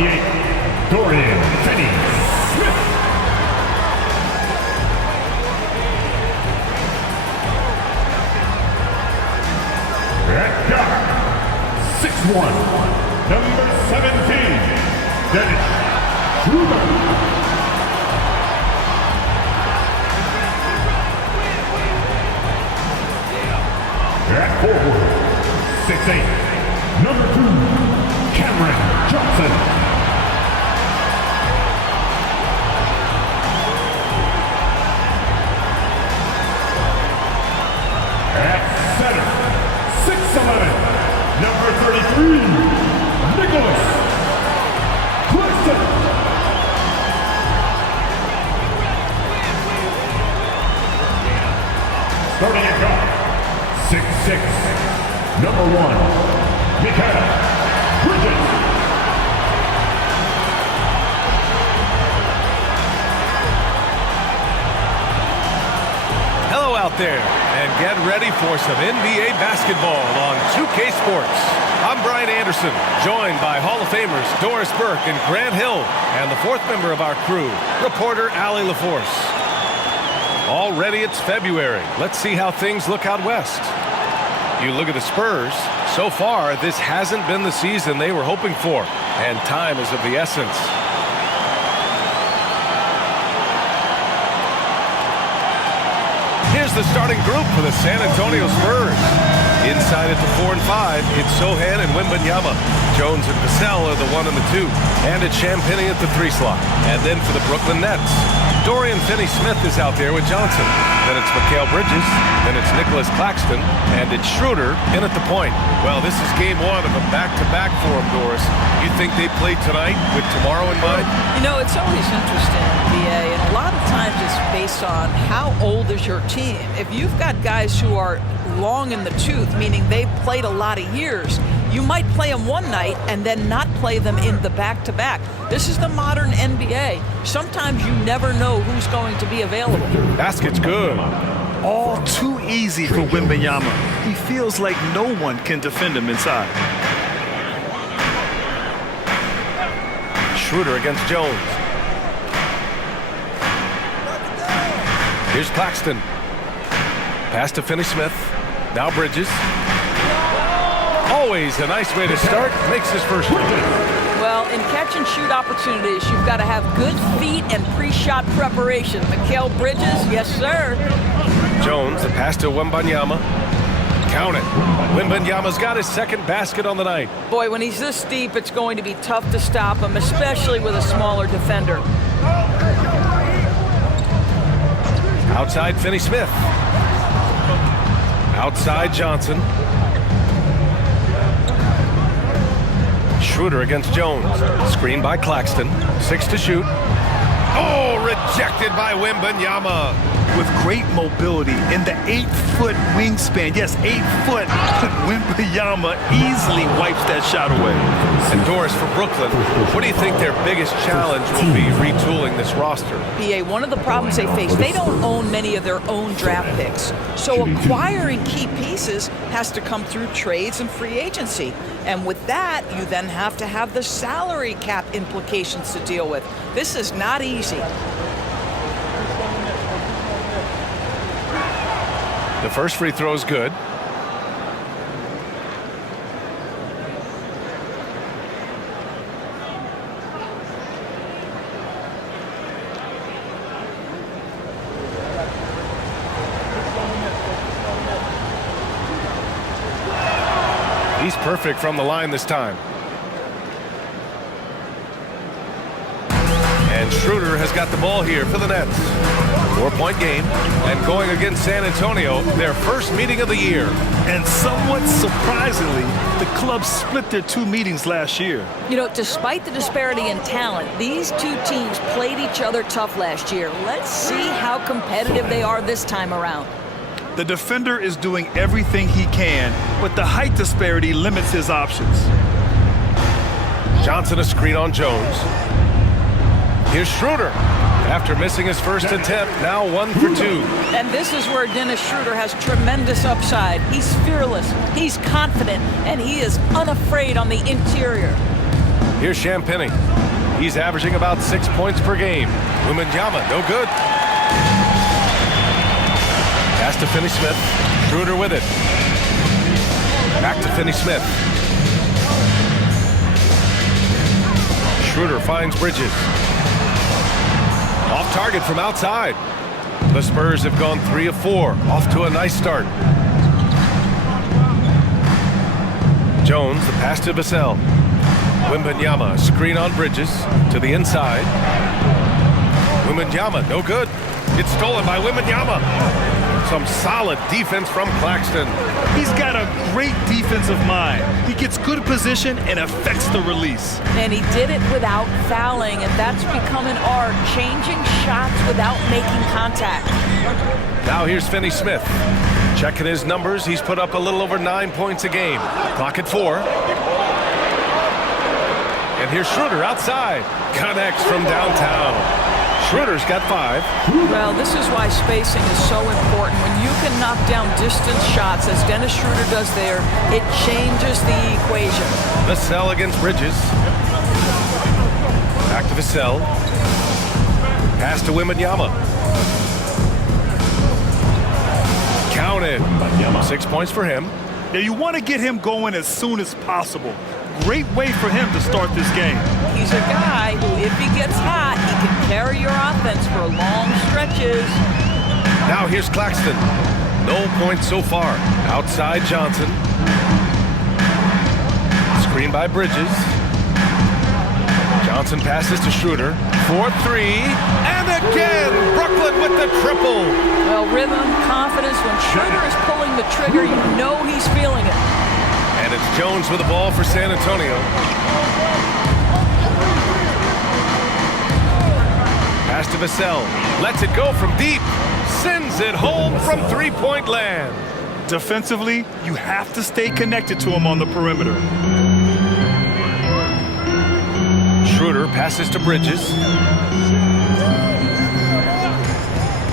28, Dorian Finney-Smith. At guard, 6'1", number 17, Dennis Schroeder. At forward, 6'8", number 2, Cameron Johnson. At center, 6'11", number 33, Nicholas Claxton. Starting at guard, 6'6", number 1, Mikael Bridges. Hello out there, and get ready for some NBA basketball on 2K Sports. I'm Brian Anderson, joined by Hall of Famers Doris Burke and Grant Hill, and the fourth member of our crew, reporter Allie LaForce. Already it's February. Let's see how things look out west. You look at the Spurs, so far this hasn't been the season they were hoping for, and time is of the essence. Here's the starting group for the San Antonio Spurs. Inside at the 4 and 5, it's Sohan and Wembanyama. Jones and Vassell are the 1 and the 2. And it's Champagnie at the 3 slot. And then for the Brooklyn Nets, Dorian Finney-Smith is out there with Johnson. Then it's Mikal Bridges. Then it's Nicholas Claxton. And it's Schroeder in at the point. Well, this is game 1 of a back-to-back for them, Doris. You think they play tonight with tomorrow in mind? You know, it's always interesting, BA, and a lot of times it's based on how old is your team. If you've got guys who are long in the tooth, meaning they've played a lot of years, you might play them one night and then not play them in the back-to-back. This is the modern NBA. Sometimes you never know who's going to be available. Basket's good. All too easy for Wembanyama. He feels like no one can defend him inside. Schroeder against Jones. Here's Claxton. Pass to Finney-Smith. Now Bridges. Always a nice way to start. Makes his first one. Well, in catch-and-shoot opportunities, you've got to have good feet and pre-shot preparation. Mikal Bridges, yes, sir. Jones, the pass to Wembanyama. Count it. Wembanyama's got his second basket on the night. Boy, when he's this deep, it's going to be tough to stop him, especially with a smaller defender. Outside Finney-Smith. Outside Johnson. Schroeder against Jones. Screen by Claxton. 6 to shoot. Oh, rejected by Wembanyama. With great mobility in the 8-foot wingspan, yes, 8 foot, Wembanyama easily wipes that shot away. And Doris, for Brooklyn, what do you think their biggest challenge will be retooling this roster? BA, one of the problems they face, they don't own many of their own draft picks. So acquiring key pieces has to come through trades and free agency. And with that, you then have to have the salary cap implications to deal with. This is not easy. The first free throw is good. He's perfect from the line this time. And Schroeder has got the ball here for the Nets. 4-point game, and going against San Antonio, their first meeting of the year. And somewhat surprisingly, the club split their 2 meetings last year. You know, despite the disparity in talent, these two teams played each other tough last year. Let's see how competitive they are this time around. The defender is doing everything he can, but the height disparity limits his options. Johnson a screen on Jones. Here's Schroeder. After missing his first attempt, now 1 for 2. And this is where Dennis Schroeder has tremendous upside. He's fearless, he's confident, and he is unafraid on the interior. Here's Champagny. He's averaging about 6 points per game. Wembanyama, no good. Pass to Finney-Smith. Schroeder with it. Back to Finney-Smith. Schroeder finds Bridges. Off target from outside. The Spurs have gone 3 of 4. Off to a nice start. Jones, the pass to Vassell. Wembanyama, screen on Bridges to the inside. Wembanyama, no good. It's stolen by Wembanyama. Some solid defense from Claxton. He's got a great defensive mind. He gets good position and affects the release. And he did it without fouling, and that's become an art, changing shots without making contact. Now here's Finney-Smith. Checking his numbers, he's put up a little over 9 points a game. Clock at 4. And here's Schroeder outside. Connects from downtown. Schroeder's got 5. Well, this is why spacing is so important. When you can knock down distance shots, as Dennis Schroeder does there, it changes the equation. Vassell against Bridges. Back to Vassell. Pass to Wembanyama. Counted. 6 points for him. Now you want to get him going as soon as possible. Great way for him to start this game. He's a guy who, if he gets hot, he can carry your offense for long stretches. Now here's Claxton. No points so far. Outside Johnson. Screen by Bridges. Johnson passes to Schroeder. 4-3. And again, Brooklyn with the triple. Well, rhythm, confidence. When Schroeder is pulling the trigger, you know he's feeling it. And it's Jones with the ball for San Antonio. Pass to Vassell. Lets it go from deep. Sends it home from three-point land. Defensively, you have to stay connected to him on the perimeter. Schroeder passes to Bridges.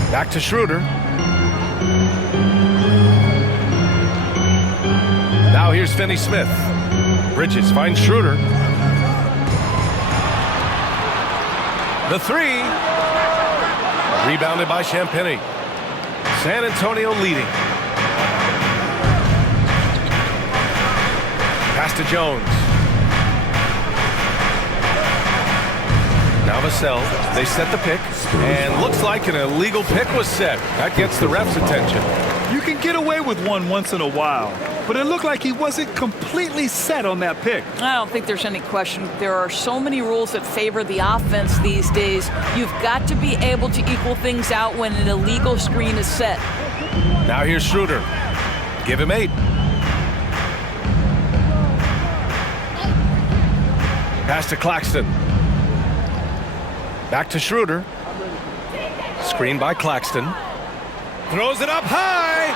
Back to Schroeder. Now here's Finney-Smith. Bridges finds Schroeder. The 3. Rebounded by Champagny. San Antonio leading. Pass to Jones. Now Vassell. They set the pick. And looks like an illegal pick was set. That gets the ref's attention. You can get away with one once in a while, but it looked like he wasn't completely set on that pick. I don't think there's any question. There are so many rules that favor the offense these days. You've got to be able to equal things out when an illegal screen is set. Now here's Schroeder. Give him 8. Pass to Claxton. Back to Schroeder. Screen by Claxton. Throws it up high.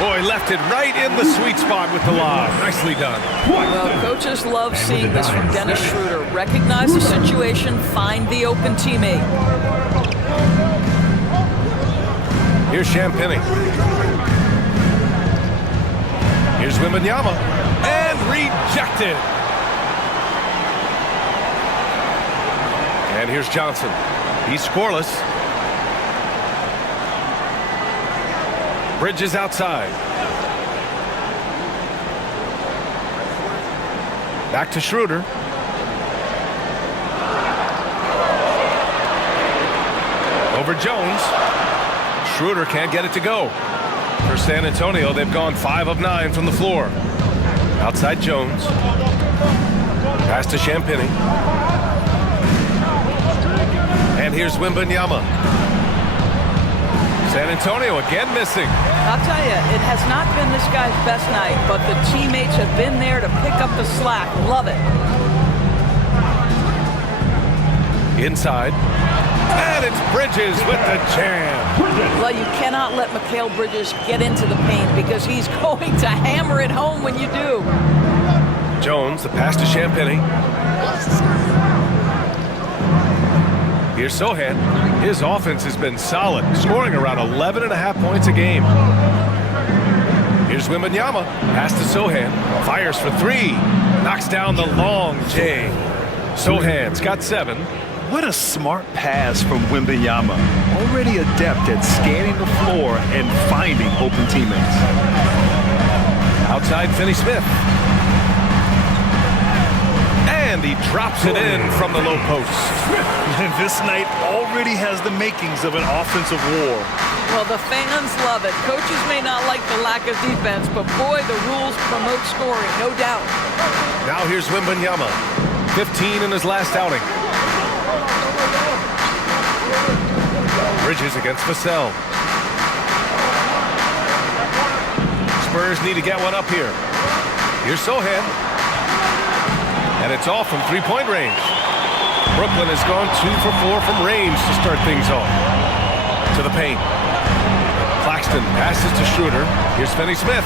Boy, left it right in the sweet spot with the lob. Nicely done. Well, coaches love seeing this from Dennis Schroeder. Recognize the situation, find the open teammate. Here's Champagny. Here's Wembanyama. And rejected. And here's Johnson. He's scoreless. Bridges outside. Back to Schroeder. Over Jones. Schroeder can't get it to go. For San Antonio, they've gone 5 of 9 from the floor. Outside Jones. Pass to Champagny. And here's Wembanyama. San Antonio again missing. I'll tell you, it has not been this guy's best night, but the teammates have been there to pick up the slack. Love it. Inside. And it's Bridges with the jam. Well, you cannot let Mikal Bridges get into the paint because he's going to hammer it home when you do. Jones, the pass to Champagny. Here's Sohan. His offense has been solid, scoring around 11.5 points a game. Here's Wembanyama. Pass to Sohan. Fires for 3. Knocks down the long J. Sohan's got 7. What a smart pass from Wembanyama. Already adept at scanning the floor and finding open teammates. Outside Finney-Smith. And he drops it in from the low post. And this night already has the makings of an offensive war. Well, the fans love it. Coaches may not like the lack of defense, but boy, the rules promote scoring, no doubt. Now here's Wembanyama. 15 in his last outing. Bridges against Vassell. Spurs need to get one up here. Here's Sohan. And it's all from three-point range. Brooklyn has gone 2 for 4 from range to start things off. To the paint. Claxton passes to Schroeder. Here's Finney-Smith.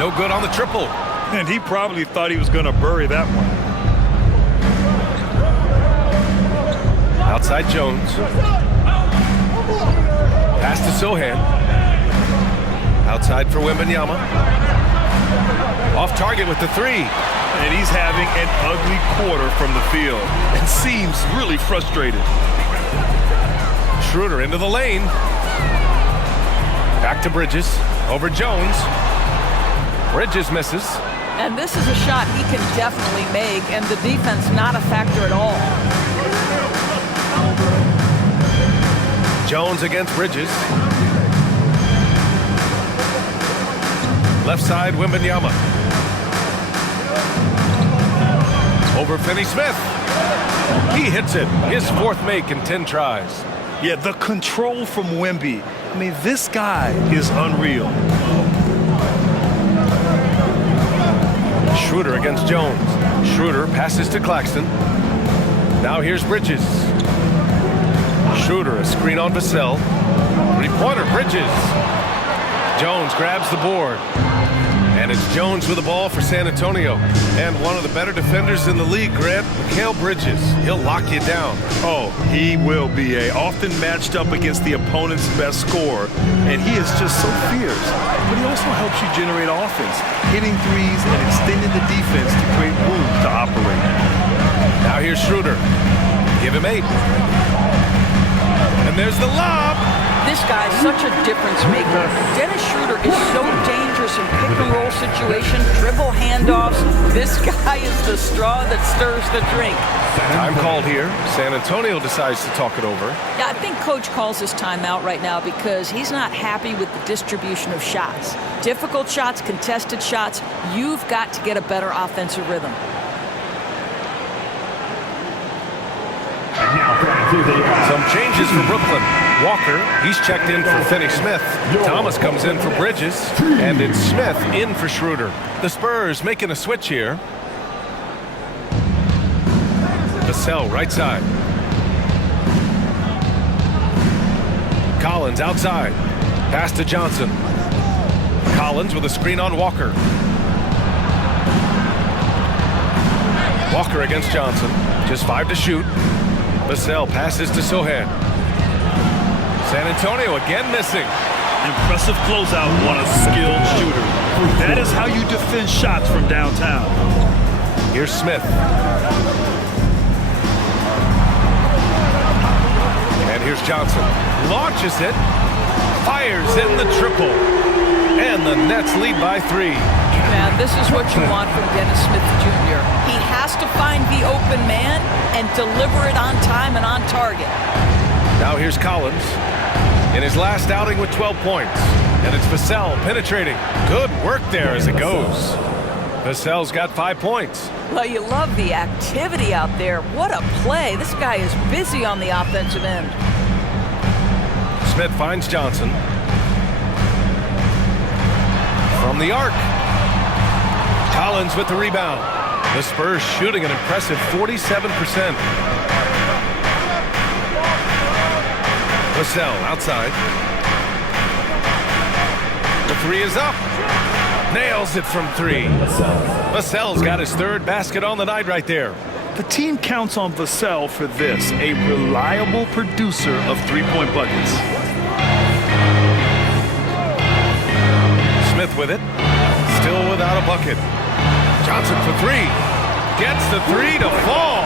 No good on the triple. And he probably thought he was going to bury that one. Outside Jones. Pass to Sohan. Outside for Wembanyama. Off target with the 3. And he's having an ugly quarter from the field and seems really frustrated. Schroeder into the lane. Back to Bridges. Over Jones. Bridges misses. And this is a shot he can definitely make, and the defense not a factor at all. Jones against Bridges. Left side, Wembanyama. Over Finney-Smith. He hits it. His 4th make in 10 tries. Yeah, the control from Wemby. I mean, this guy is unreal. Schroeder against Jones. Schroeder passes to Claxton. Now here's Bridges. Schroeder, a screen on Vassell. 3-pointer, Bridges. Jones grabs the board. And it's Jones with the ball for San Antonio. And one of the better defenders in the league, Grant, Mikal Bridges. He'll lock you down. Oh, he will be often matched up against the opponent's best scorer. And he is just so fierce. But he also helps you generate offense, hitting threes and extending the defense to create room to operate. Now here's Schroeder. Give him 8. And there's the lob. This guy's such a difference maker. Dennis Schroeder is so dangerous in pick-and-roll situation, dribble handoffs. This guy is the straw that stirs the drink. Time called here. San Antonio decides to talk it over. Yeah, I think Coach calls his timeout right now because he's not happy with the distribution of shots. Difficult shots, contested shots. You've got to get a better offensive rhythm. Some changes for Brooklyn. Walker, he's checked in for Finney-Smith. Thomas comes in for Bridges. And it's Smith in for Schroeder. The Spurs making a switch here. Vassell, right side. Collins outside. Pass to Johnson. Collins with a screen on Walker. Walker against Johnson. Just 5 to shoot. Vassell passes to Sohan. San Antonio again missing. Impressive closeout on a skilled shooter. That is how you defend shots from downtown. Here's Smith. And here's Johnson. Launches it. Fires in the triple. And the Nets lead by 3. Now, this is what you want from Dennis Smith Jr. He has to find the open man and deliver it on time and on target. Now here's Collins in his last outing with 12 points. And it's Vassell penetrating. Good work there as it goes. Vassell's got 5 points. Well, you love the activity out there. What a play. This guy is busy on the offensive end. Smith finds Johnson. From the arc. Collins with the rebound. The Spurs shooting an impressive 47%. Vassell outside. The 3 is up. Nails it from 3. Vassell's got his 3rd basket on the night right there. The team counts on Vassell for this, a reliable producer of 3-point buckets. Smith with it. Still without a bucket. Johnson for 3. gets the three to fall.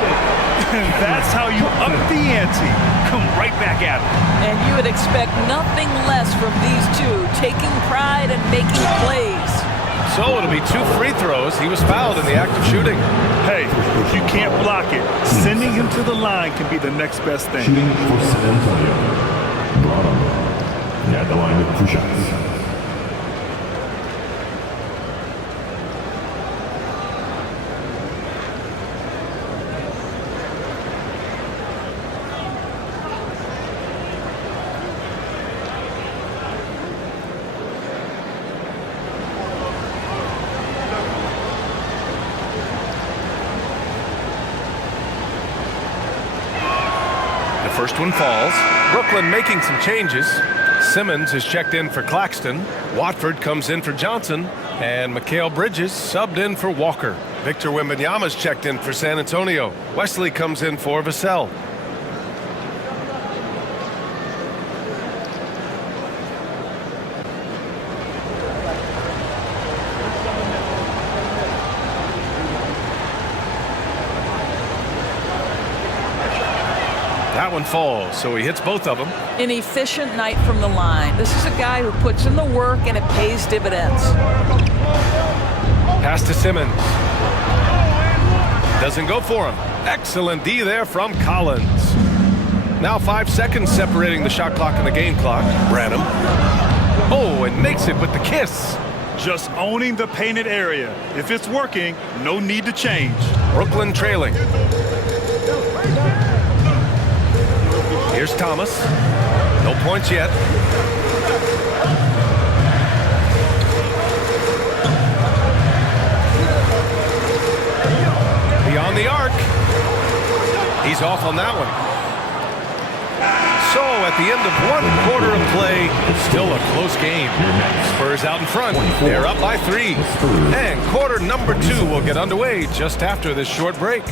That's how you up the ante. Come right back at it. And you would expect nothing less from these two, taking pride and making plays. So it'll be 2 free throws. He was fouled in the act of shooting. Hey, if you can't block it, sending him to the line can be the next best thing. Shooting for San Antonio. Bottom. At the line with 2 shots. First one falls. Brooklyn making some changes. Simmons is checked in for Claxton. Watford comes in for Johnson. And Mikal Bridges subbed in for Walker. Victor Wembanyama's checked in for San Antonio. Wesley comes in for Vassell. That one falls, so he hits both of them. An efficient night from the line. This is a guy who puts in the work and it pays dividends. Pass to Simmons. Doesn't go for him. Excellent D there from Collins. Now 5 seconds separating the shot clock and the game clock. Branham. Oh, and makes it with the kiss. Just owning the painted area. If it's working, no need to change. Brooklyn trailing. Here's Thomas. No points yet. Beyond the arc. He's off on that one. So at the end of 1 quarter of play, still a close game. Spurs out in front. They're up by 3. And quarter number 2 will get underway just after this short break.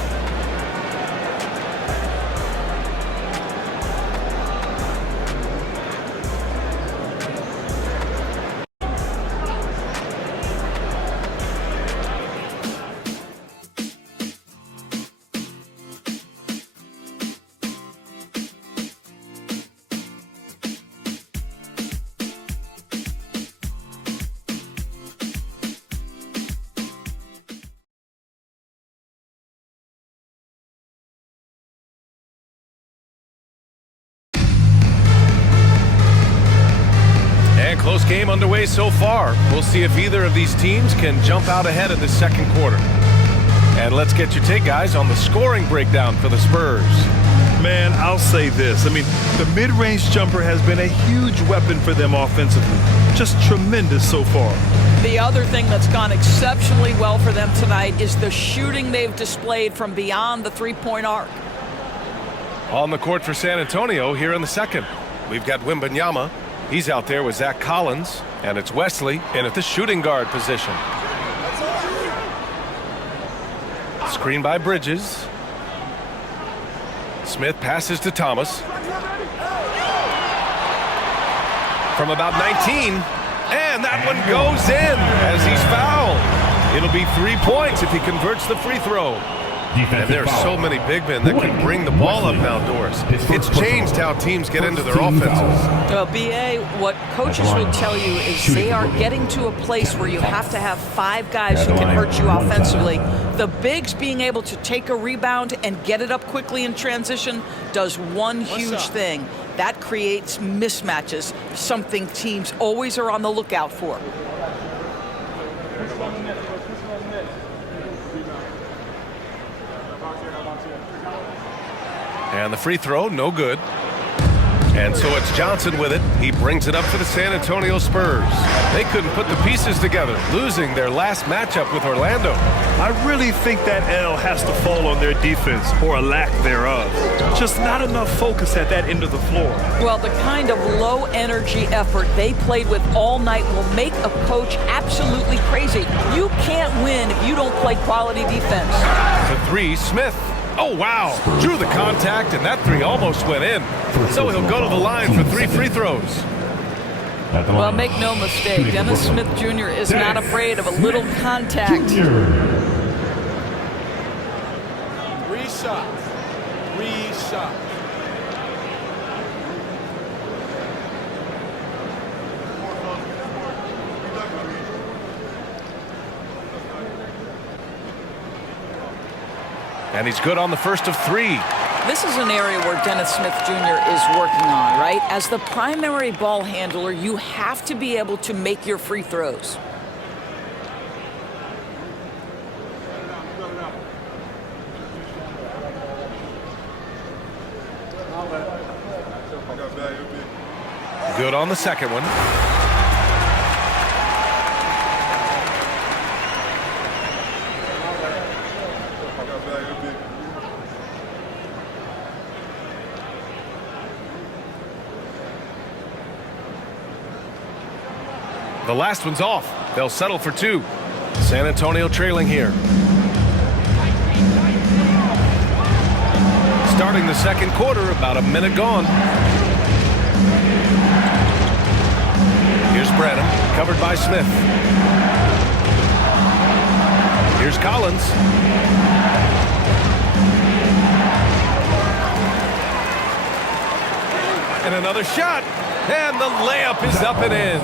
Close game underway so far. We'll see if either of these teams can jump out ahead in the second quarter. And let's get your take, guys, on the scoring breakdown for the Spurs. Man, I'll say this. I mean, the mid-range jumper has been a huge weapon for them offensively. Just tremendous so far. The other thing that's gone exceptionally well for them tonight is the shooting they've displayed from beyond the three-point arc. On the court for San Antonio here in the second. We've got Wembanyama. He's out there with Zach Collins, and it's Wesley in at the shooting guard position. Screen by Bridges. Smith passes to Thomas. From about 19, and that one goes in as he's fouled. It'll be 3 points if he converts the free throw. And there are so many big men that can bring the ball up now, Doris. It's changed how teams get into their offenses. Well, BA, what coaches will tell you is they are getting to a place where you have to have 5 guys who can hurt you offensively. The bigs being able to take a rebound and get it up quickly in transition does one huge thing. That creates mismatches, something teams always are on the lookout for. And the free throw, no good. And so it's Johnson with it. He brings it up for the San Antonio Spurs. They couldn't put the pieces together, losing their last matchup with Orlando. I really think that L has to fall on their defense, or a lack thereof. Just not enough focus at that end of the floor. Well, the kind of low-energy effort they played with all night will make a coach absolutely crazy. You can't win if you don't play quality defense. The 3, Smith. Oh, wow. Drew the contact, and that 3 almost went in. So he'll go to the line for 3 free throws. Well, make no mistake, Dennis Smith Jr. is not afraid of a little contact. shots. 3 shots. And he's good on the first of 3. This is an area where Dennis Smith Jr. is working on, right? As the primary ball handler, you have to be able to make your free throws. Good on the second one. The last one's off. They'll settle for 2. San Antonio trailing here. Starting the second quarter, about a minute gone. Here's Branham, covered by Smith. Here's Collins. And another shot. And the layup is up and in.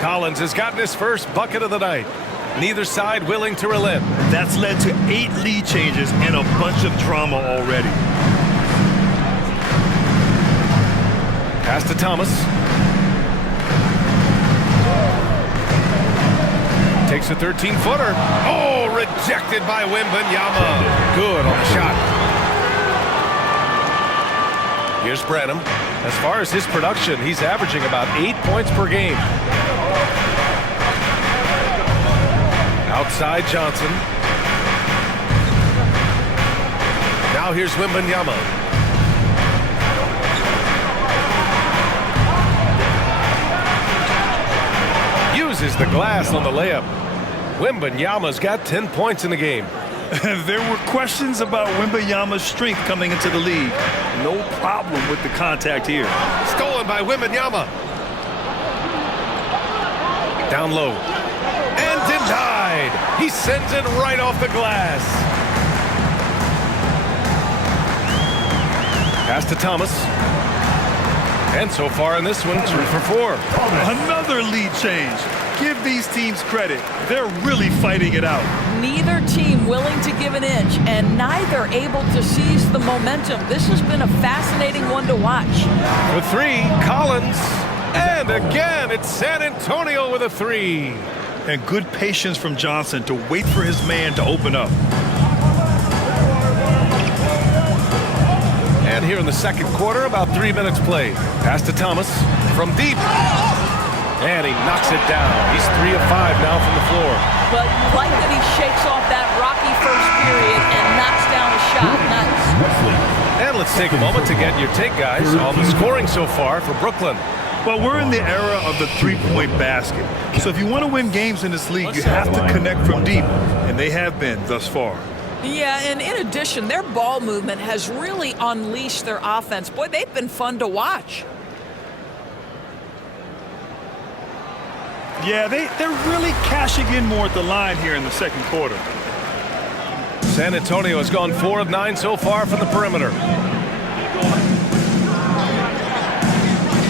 Collins has gotten his first bucket of the night. Neither side willing to relent. That's led to 8 lead changes and a bunch of drama already. Pass to Thomas. Takes a 13-footer. Oh, rejected by Wembanyama. Good on the shot. Here's Branham. As far as his production, he's averaging about 8 points per game. Outside Johnson. Now here's Wembanyama. Uses the glass on the layup. Wembanyama's got 10 points in the game. There were questions about Wembanyama's strength coming into the league. No problem with the contact here. Stolen by Wembanyama. Down low. And denied. He sends it right off the glass. Pass to Thomas. And so far in this one, 2 for 4. Another lead change. Give these teams credit. They're really fighting it out. Neither team willing to give an inch, and neither able to seize the momentum. This has been a fascinating one to watch. For 3, Collins. And again, it's San Antonio with a 3. And good patience from Johnson to wait for his man to open up. And here in the second quarter, about 3 minutes played. Pass to Thomas from deep. And he knocks it down. He's 3 of 5 now from the floor. But you like that he shakes off that rocky first period and knocks down a shot. Nice. And let's take a moment to get your take, guys, on the scoring so far for Brooklyn. Well, we're in the era of the three-point basket. So if you want to win games in this league, you have to connect from deep, and they have been thus far. Yeah, and in addition, their ball movement has really unleashed their offense. Boy, they've been fun to watch. Yeah, they're really cashing in more at the line here in the second quarter. San Antonio has gone 4 of 9 so far from the perimeter.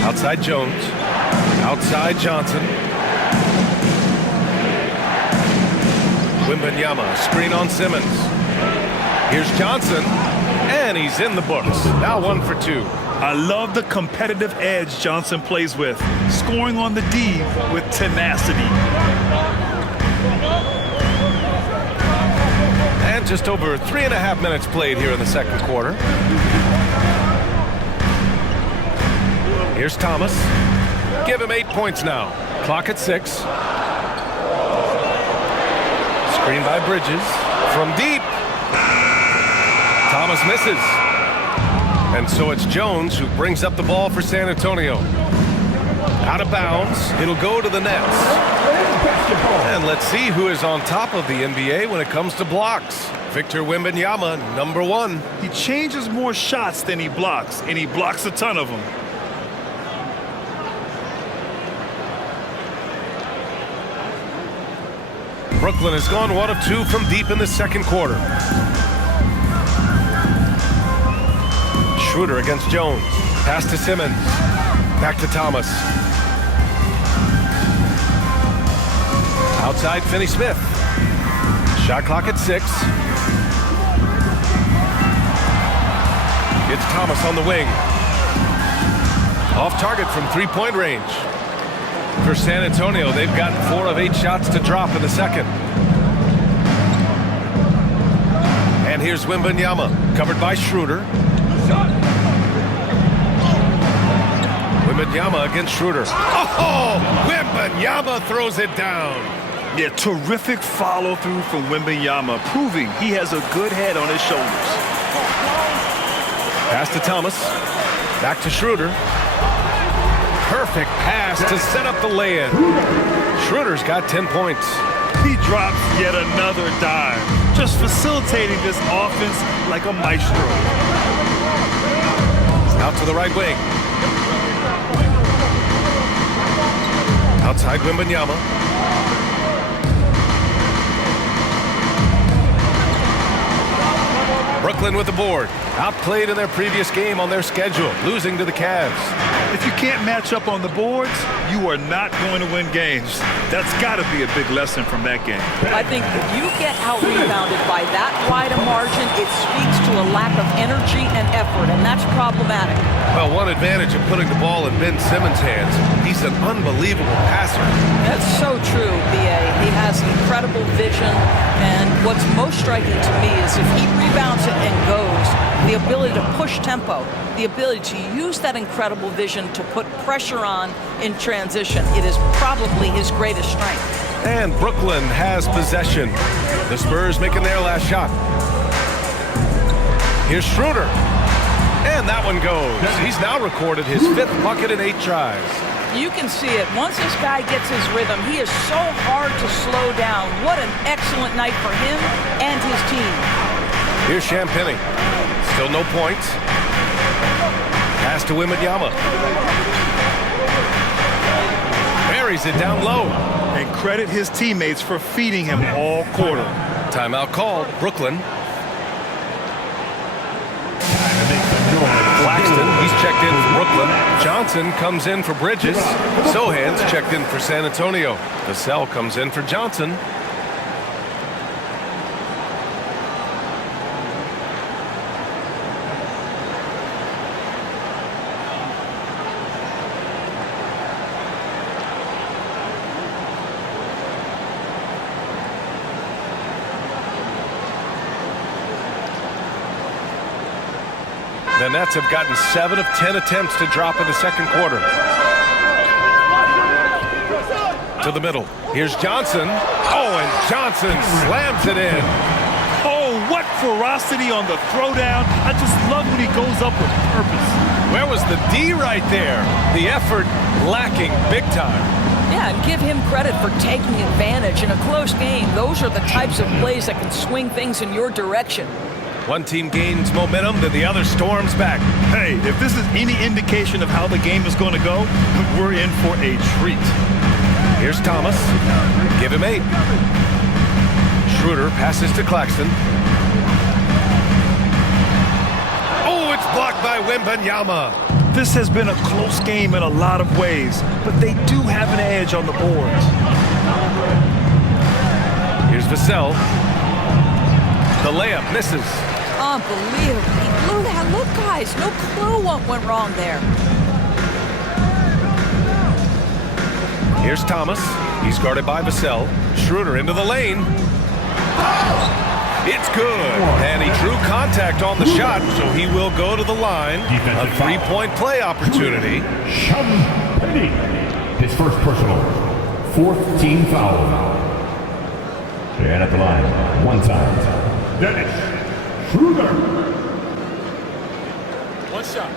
Outside Jones. Outside Johnson. Wembanyama, screen on Simmons. Here's Johnson, and he's in the books. Now 1 for 2. I love the competitive edge Johnson plays with, scoring on the D with tenacity. And just over 3.5 minutes played here in the second quarter. Here's Thomas. Give him 8 points now. Clock at 6. Screen by Bridges. From deep. Thomas misses. And so it's Jones who brings up the ball for San Antonio. Out of bounds. It'll go to the Nets. And let's see who is on top of the NBA when it comes to blocks. Victor Wembanyama, number 1. He changes more shots than he blocks, and he blocks a ton of them. Brooklyn has gone 1 of 2 from deep in the second quarter. Schroeder against Jones. Pass to Simmons. Back to Thomas. Outside, Finney-Smith. Shot clock at 6. It's Thomas on the wing. Off target from three-point range. For San Antonio, they've got 4 of 8 shots to drop in the second. And here's Wembanyama, covered by Schroeder. Wembanyama against Schroeder. Oh, Wembanyama throws it down. Yeah, terrific follow-through from Wembanyama, proving he has a good head on his shoulders. Pass to Thomas. Back to Schroeder. Perfect pass to set up the lay-in. Schroeder's got 10 points. He drops yet another dime, just facilitating this offense like a maestro. Out to the right wing. Outside Wembanyama. Brooklyn with the board. Outplayed in their previous game on their schedule, losing to the Cavs. If you can't match up on the boards, you are not going to win games. That's got to be a big lesson from that game. I think if you get out-rebounded by that wide a margin, it speaks to a lack of energy and effort, and that's problematic. Well, one advantage of putting the ball in Ben Simmons' hands, he's an unbelievable passer. That's so true, B.A. He has incredible vision, and what's most striking to me is if he rebounds it and goes, the ability to push tempo, the ability to use that incredible vision to put pressure on in transition. It is probably his greatest strength. And Brooklyn has possession. The Spurs making their last shot. Here's Schroeder. And that one goes. He's now recorded his 5th bucket in 8 tries. You can see it. Once this guy gets his rhythm, he is so hard to slow down. What an excellent night for him and his team. Here's Champagnie. Still no points. Pass to Wembanyama. Buries it down low. And credit his teammates for feeding him all quarter. Timeout called. Brooklyn. Claxton, he's checked in for Brooklyn. Johnson comes in for Bridges. Sohan's checked in for San Antonio. Vassell comes in for Johnson. The Nets have gotten 7 of 10 attempts to drop in the second quarter. To the middle. Here's Johnson. Oh, and Johnson slams it in. Oh, what ferocity on the throwdown. I just love when he goes up with purpose. Where was the D right there? The effort lacking big time. Yeah, and give him credit for taking advantage in a close game. Those are the types of plays that can swing things in your direction. One team gains momentum, then the other storms back. Hey, if this is any indication of how the game is going to go, we're in for a treat. Here's Thomas. Give him 8. Schroeder passes to Claxton. Oh, it's blocked by Wembanyama. This has been a close game in a lot of ways, but they do have an edge on the boards. Here's Vassell. The layup misses. Unbelievable. He blew that. Look, guys, no clue what went wrong there. Here's Thomas. He's guarded by Vassell. Schroeder into the lane. It's good. And he drew contact on the shot, so he will go to the line. A 3-point play opportunity. Champagnie. His first personal. 4th team foul. And at the line, 1 time. Dennis Schroeder. 1 shot.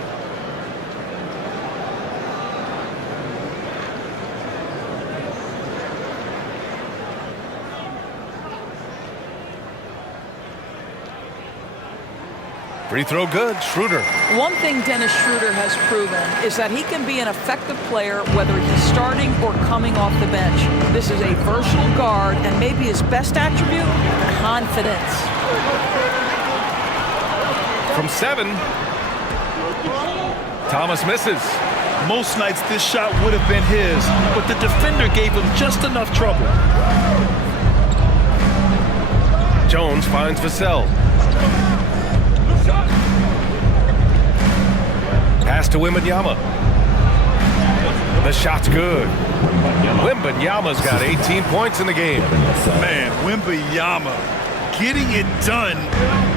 Free throw good. Schroeder. One thing Dennis Schroeder has proven is that he can be an effective player whether he's starting or coming off the bench. This is a versatile guard, and maybe his best attribute, confidence. From 7. Thomas misses. Most nights this shot would have been his, but the defender gave him just enough trouble. Jones finds Vassell. Pass to Wembanyama. The shot's good. Wembanyama's got 18 points in the game. Man, Wembanyama getting it done.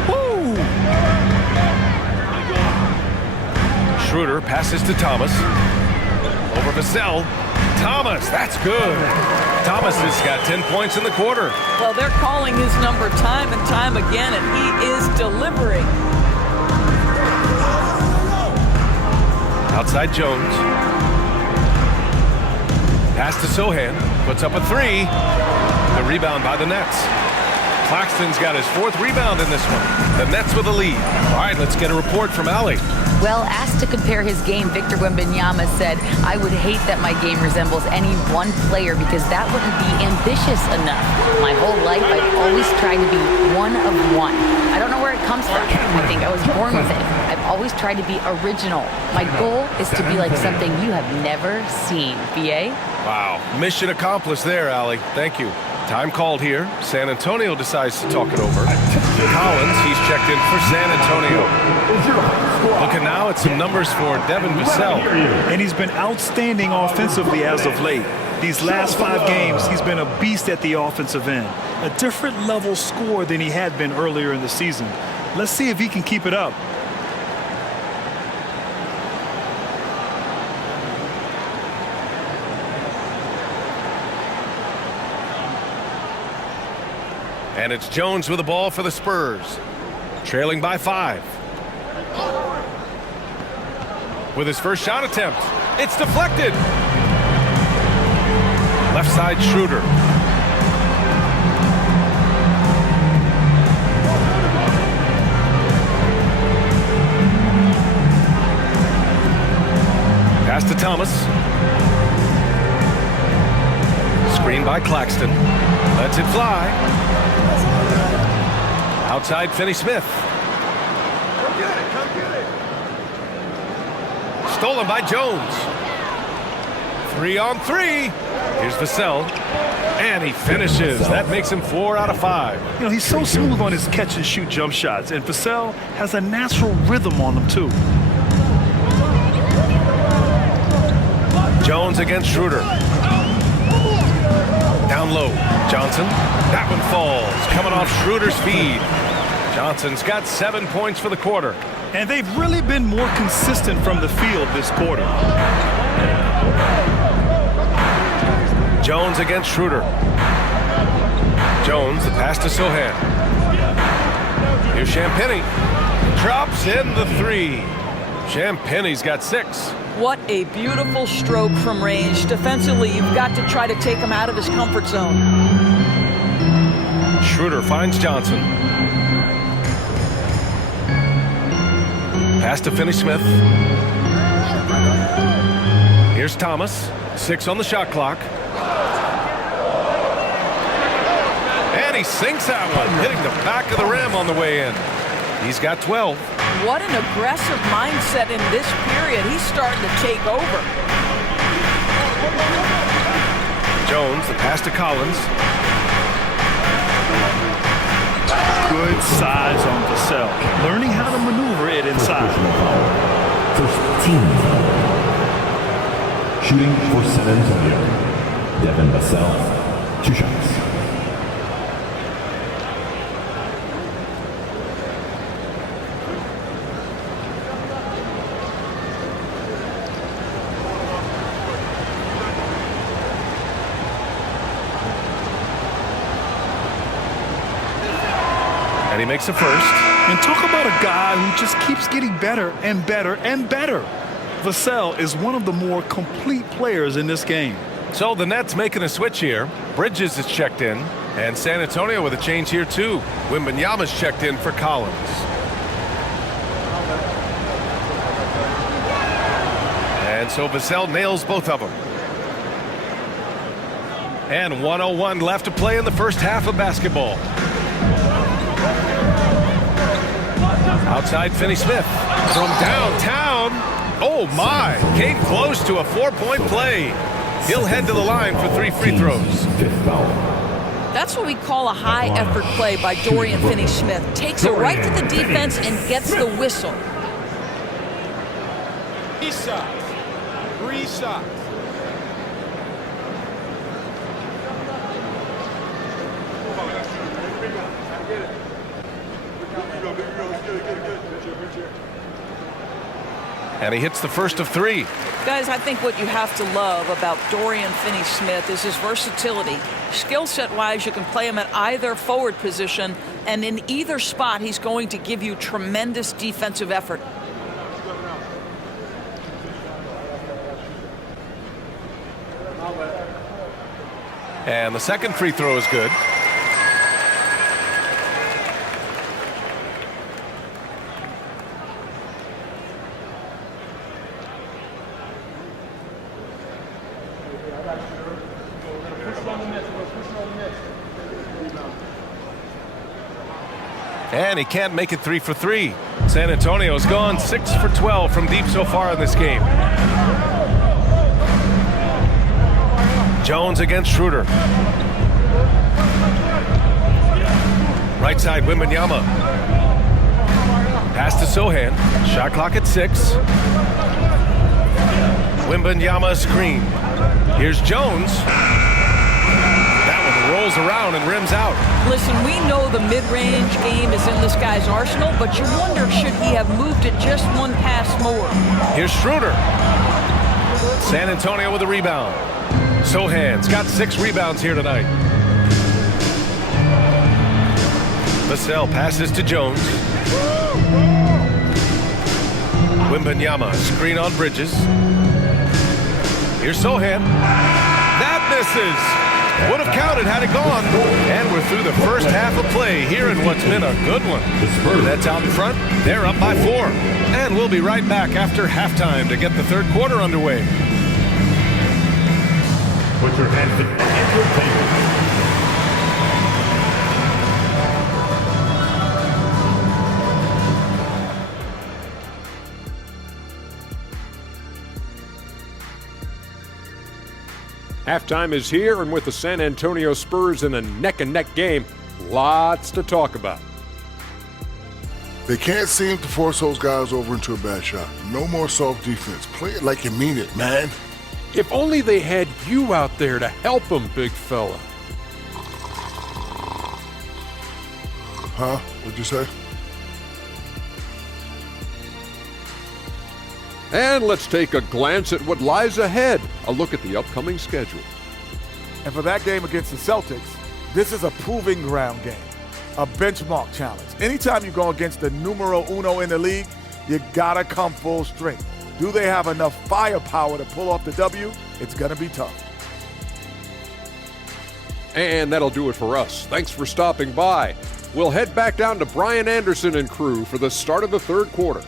Woo! Schroeder passes to Thomas. Over Vassell. Thomas, that's good. Thomas has got 10 points in the quarter. Well, they're calling his number time and time again, and he is delivering. Outside Jones. Pass to Sohan. Puts up a three. The rebound by the Nets. Claxton's got his 4th rebound in this one. The Nets with a lead. All right, let's get a report from Allie. Well, asked to compare his game, Victor Wembanyama said, "I would hate that my game resembles any one player because that wouldn't be ambitious enough. My whole life, I've always tried to be one of one. I don't know where it comes from. I think I was born with it. I've always tried to be original. My goal is to be like something you have never seen." BA? Wow. Mission accomplished there, Allie. Thank you. Time called here. San Antonio decides to talk it over. Collins, he's checked in for San Antonio. Looking now at some numbers for Devin Vassell. And he's been outstanding offensively as of late. These last 5 games, he's been a beast at the offensive end. A different level score than he had been earlier in the season. Let's see if he can keep it up. And it's Jones with the ball for the Spurs. Trailing by 5. With his first shot attempt. It's deflected. Left side Schroeder. Pass to Thomas. Screen by Claxton. Lets it fly. Outside Finney-Smith. Stolen by Jones. 3-on-3. Here's Vassell. And he finishes. That makes him 4 out of 5. You know, he's so smooth on his catch and shoot jump shots, and Vassell has a natural rhythm on them too. Jones against Schroeder. Down low. Johnson. That one falls. Coming off Schroeder's feed. Johnson's got 7 points for the quarter. And they've really been more consistent from the field this quarter. Jones against Schroeder. Jones, the pass to Sohan. Here's Champagnie. Drops in the 3. Champagnie's got 6. What a beautiful stroke from range. Defensively, you've got to try to take him out of his comfort zone. Schroeder finds Johnson. Pass to Finney-Smith. Here's Thomas. 6 on the shot clock. And he sinks that one, hitting the back of the rim on the way in. He's got 12. What an aggressive mindset in this period. He's starting to take over. Jones, the pass to Collins. Good size on Vassell. Learning how to maneuver it inside. First team foul. Shooting for San Antonio. Devin Vassell, 2 shots. And he makes a first. And talk about a guy who just keeps getting better and better and better. Vassell is one of the more complete players in this game. So the Nets making a switch here. Bridges is checked in. And San Antonio with a change here too. Wembanyama's checked in for Collins. And so Vassell nails both of them. And 1:01 left to play in the first half of basketball. Outside Finney-Smith from downtown. Oh, my. Came close to a 4-point play. He'll head to the line for 3 free throws. Fifth foul. That's what we call a high-effort play by Dorian Finney-Smith. Takes it right to the defense and gets the whistle. 3 shots. 3 shots. And he hits the first of 3. Guys, I think what you have to love about Dorian Finney-Smith is his versatility. Skill set-wise, you can play him at either forward position, and in either spot, he's going to give you tremendous defensive effort. And the second free throw is good. And he can't make it 3 for 3. San Antonio's gone 6 for 12 from deep so far in this game. Jones against Schroeder. Right side, Wembanyama. Pass to Sohan. Shot clock at 6. Wembanyama screen. Here's Jones. That one rolls around and rims out. Listen, we know the mid-range game is in this guy's arsenal, but you wonder, should he have moved it just one pass more? Here's Schroeder. San Antonio with a rebound. Sohan's got 6 rebounds here tonight. Vassell passes to Jones. Wembanyama, screen on Bridges. Here's Sohan. That misses. Would have counted had it gone. And we're through the first half of play here in what's been a good one. That's out in front. They're up by 4. And we'll be right back after halftime to get the third quarter underway. Put your hands in entertainment. Halftime is here, and with the San Antonio Spurs in a neck-and-neck game, lots to talk about. They can't seem to force those guys over into a bad shot. No more soft defense. Play it like you mean it, man. If only they had you out there to help them, big fella. Huh? What'd you say? And let's take a glance at what lies ahead. A look at the upcoming schedule. And for that game against the Celtics, this is a proving ground game, a benchmark challenge. Anytime you go against the numero uno in the league, you gotta come full strength. Do they have enough firepower to pull off the W? It's gonna be tough. And that'll do it for us. Thanks for stopping by. We'll head back down to Brian Anderson and crew for the start of the third quarter.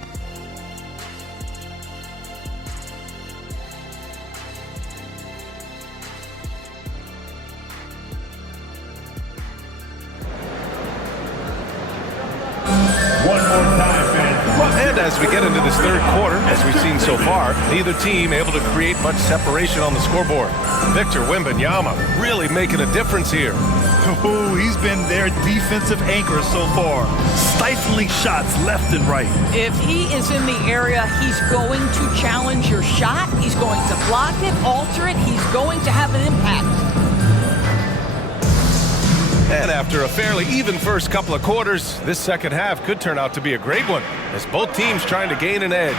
And as we get into this third quarter, as we've seen so far, neither team able to create much separation on the scoreboard. Victor Wembanyama really making a difference here. Oh, he's been their defensive anchor so far, stifling shots left and right. If he is in the area, he's going to challenge your shot. He's going to block it, alter it. He's going to have an impact. And after a fairly even first couple of quarters, this second half could turn out to be a great one, as both teams trying to gain an edge.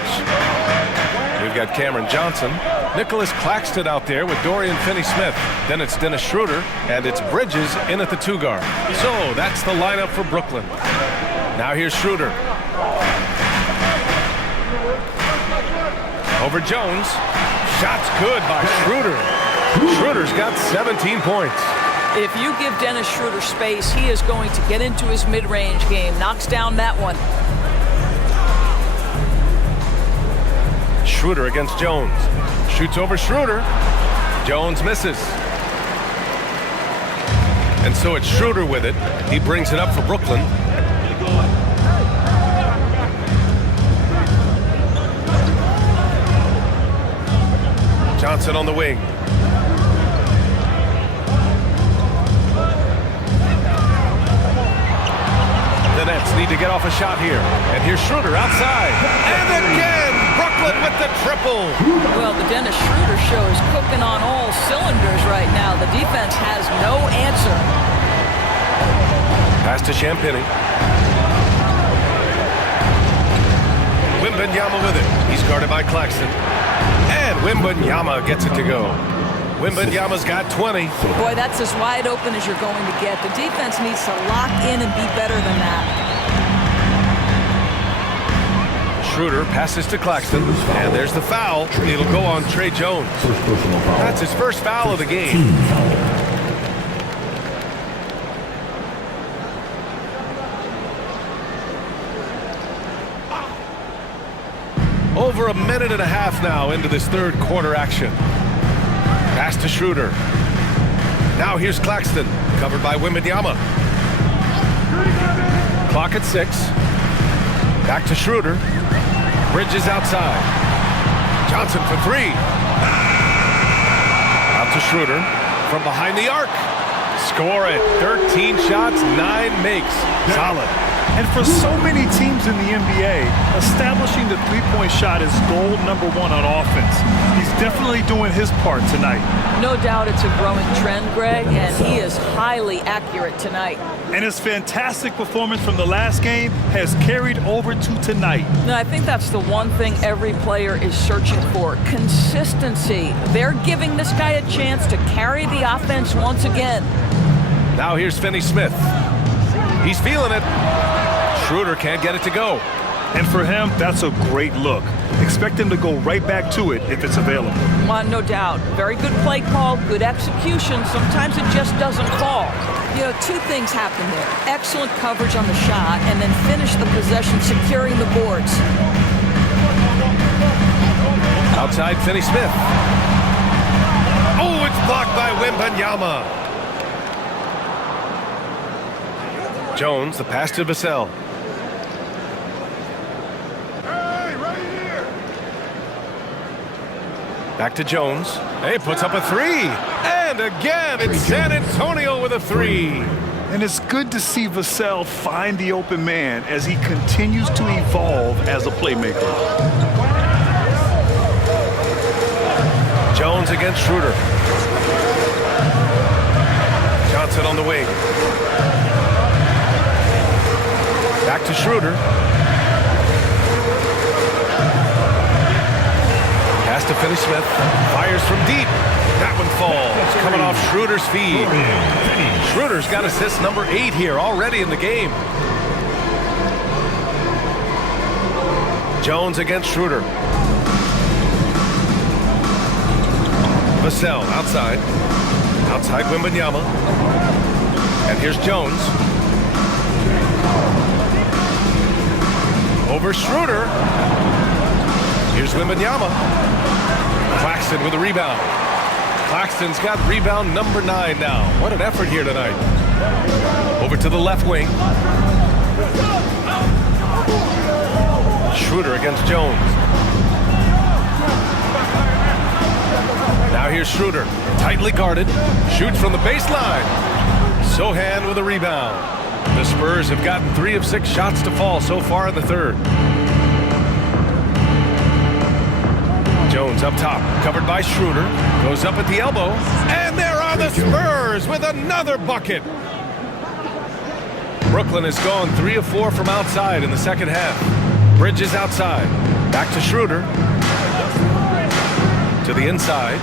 We've got Cameron Johnson, Nicholas Claxton out there with Dorian Finney-Smith. Then it's Dennis Schroeder, and it's Bridges in at the 2 guard. So that's the lineup for Brooklyn. Now here's Schroeder. Over Jones. Shots good by Schroeder. Schroeder's got 17 points. If you give Dennis Schroeder space, he is going to get into his mid-range game. Knocks down that one. Schroeder against Jones. Shoots over Schroeder. Jones misses. And so it's Schroeder with it. He brings it up for Brooklyn. Johnson on the wing. The Nets need to get off a shot here. And here's Schroeder outside. And again, Brooklyn with the triple. Well, the Dennis Schroeder show is cooking on all cylinders right now. The defense has no answer. Pass to Champagny. Wembanyama with it. He's guarded by Claxton. And Wembanyama gets it to go. Wembanyama's got 20. Boy, that's as wide open as you're going to get. The defense needs to lock in and be better than that. Schroeder passes to Claxton. And there's the foul. It'll go on Trey Jones. First personal foul. That's his first foul of the game. Team foul. Over a minute and a half now into this third quarter action. Pass to Schroeder. Now here's Claxton, covered by Wembanyama. Clock at 6. Back to Schroeder. Bridges outside. Johnson for 3. Out to Schroeder from behind the arc. Score it. 13 shots, 9 makes. Solid. And for so many teams in the NBA, establishing the three-point shot is goal number 1 on offense. He's definitely doing his part tonight. No doubt it's a growing trend, Greg, and he is highly accurate tonight. And his fantastic performance from the last game has carried over to tonight. No, I think that's the one thing every player is searching for, consistency. They're giving this guy a chance to carry the offense once again. Now here's Finney-Smith. He's feeling it. Schroeder can't get it to go. And for him, that's a great look. Expect him to go right back to it if it's available. No doubt. Very good play call, good execution. Sometimes it just doesn't fall. You know, 2 things happen there. Excellent coverage on the shot, and then finish the possession securing the boards. Outside Finney-Smith. Oh, it's blocked by Wembanyama. Jones, the pass to Vassell. Back to Jones. Hey, puts up a 3. And again, it's San Antonio with a 3. And it's good to see Vassell find the open man as he continues to evolve as a playmaker. Jones against Schroeder. Johnson on the wing. Back to Schroeder. Pass to Finney-Smith. Fires from deep. That one falls. Coming off Schroeder's feed. Schroeder's got assist number 8 here already in the game. Jones against Schroeder. Vassell outside. Outside Wembanyama. And here's Jones. Over Schroeder. Here's Wembanyama. Claxton with a rebound. Claxton's got rebound number 9 now. What an effort here tonight. Over to the left wing. Schroeder against Jones. Now here's Schroeder. Tightly guarded. Shoots from the baseline. Sohan with a rebound. The Spurs have gotten 3 of 6 shots to fall so far in the third. Jones up top, covered by Schroeder. Goes up at the elbow. And there are the Spurs with another bucket. Brooklyn has gone 3 of 4 from outside in the second half. Bridges outside. Back to Schroeder. To the inside.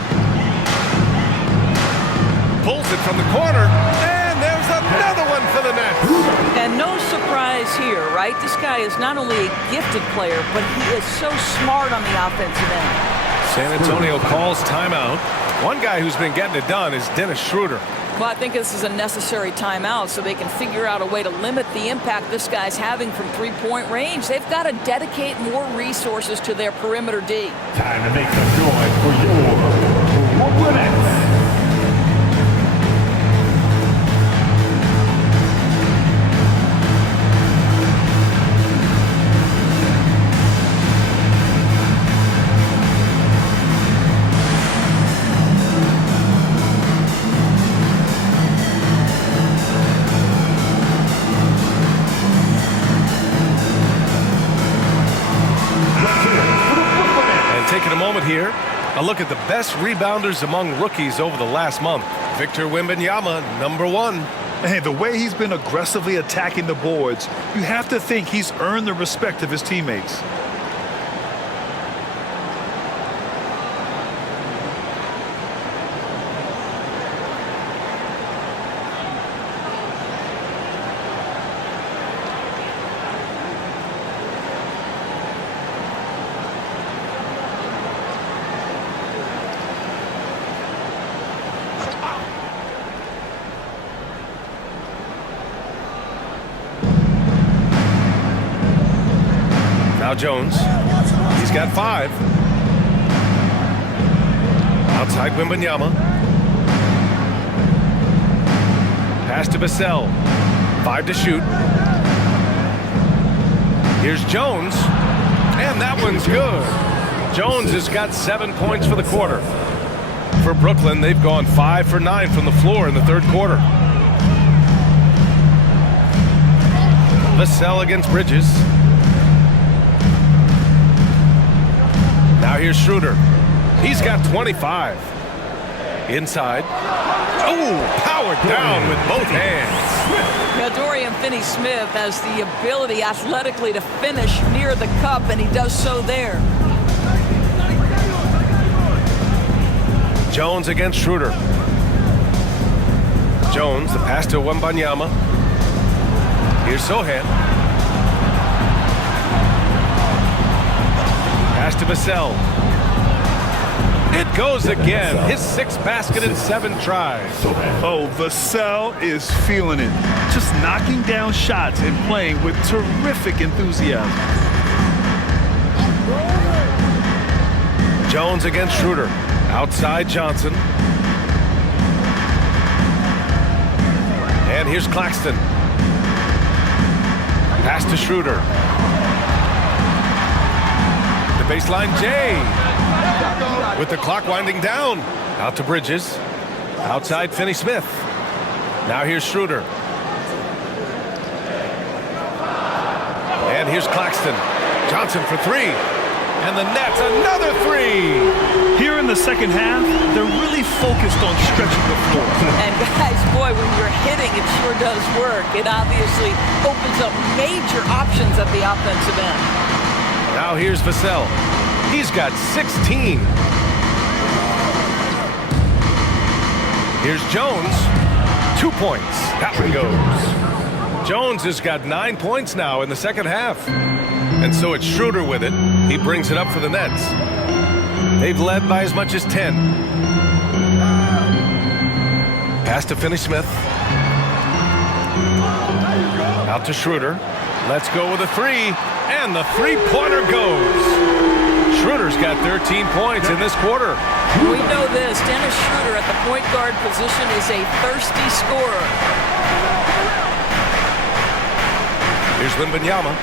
Pulls it from the corner. And there's another one for the Nets. And no surprise here, right? This guy is not only a gifted player, but he is so smart on the offensive end. San Antonio calls timeout. One guy who's been getting it done is Dennis Schroeder. Well, I think this is a necessary timeout so they can figure out a way to limit the impact this guy's having from three-point range. They've got to dedicate more resources to their perimeter D. Time to make some noise for your Brooklyn Nets. A look at the best rebounders among rookies over the last month. Victor Wembanyama, #1. Hey, the way he's been aggressively attacking the boards, you have to think he's earned the respect of his teammates. Now Jones, he's got 5. Outside Wembanyama. Pass to Vassell. 5 to shoot. Here's Jones, and that one's good. Jones has got 7 points for the quarter. For Brooklyn, they've gone 5 for 9 from the floor in the third quarter. Vassell against Bridges. Now here's Schroeder. He's got 25. Inside. Oh, powered down with both hands. Now, Dorian Finney-Smith has the ability athletically to finish near the cup, and he does so there. Jones against Schroeder. Jones, the pass to Wembanyama. Here's Sohan. Pass to Vassell. It goes again. His 6th basket in 7 tries. Oh, Vassell is feeling it. Just knocking down shots and playing with terrific enthusiasm. Jones against Schroeder. Outside Johnson. And here's Claxton. Pass to Schroeder. The baseline Jay. With the clock winding down. Out to Bridges. Outside Finney-Smith. Now here's Schroeder. And here's Claxton. Johnson for 3. And the Nets, another 3. Here in the second half, they're really focused on stretching the floor. And guys, boy, when you're hitting, it sure does work. It obviously opens up major options at the offensive end. Now here's Vassell. He's got 16. Here's Jones. 2 points. That one goes. Jones has got 9 points now in the second half. And so it's Schroeder with it. He brings it up for the Nets. They've led by as much as 10. Pass to Finney-Smith. Out to Schroeder. Let's go with a 3. And the 3-pointer goes. Schroeder's got 13 points in this quarter. We know this. Dennis Schroeder at the point guard position is a thirsty scorer. Here's Wembanyama.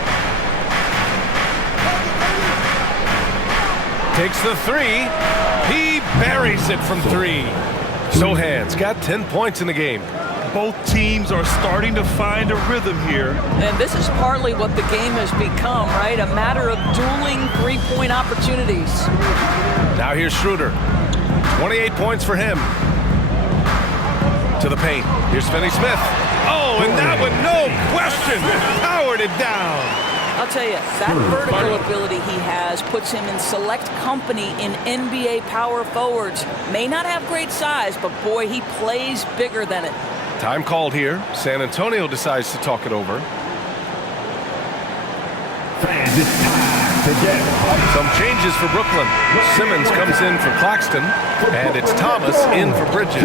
Takes the 3. He buries it from 3. Sohan's got 10 points in the game. Both teams are starting to find a rhythm here. And this is partly what the game has become, right? A matter of dueling three-point opportunities. Now here's Schroeder. 28 points for him. To the paint. Here's Finney-Smith. Oh, and that one, no question, powered it down. I'll tell you, that vertical ability he has puts him in select company in NBA power forwards. May not have great size, but boy, he plays bigger than it. Time called here. San Antonio decides to talk it over. Fans, it's time to get Some changes for Brooklyn. Simmons comes in for Claxton, and it's Thomas in for Bridges.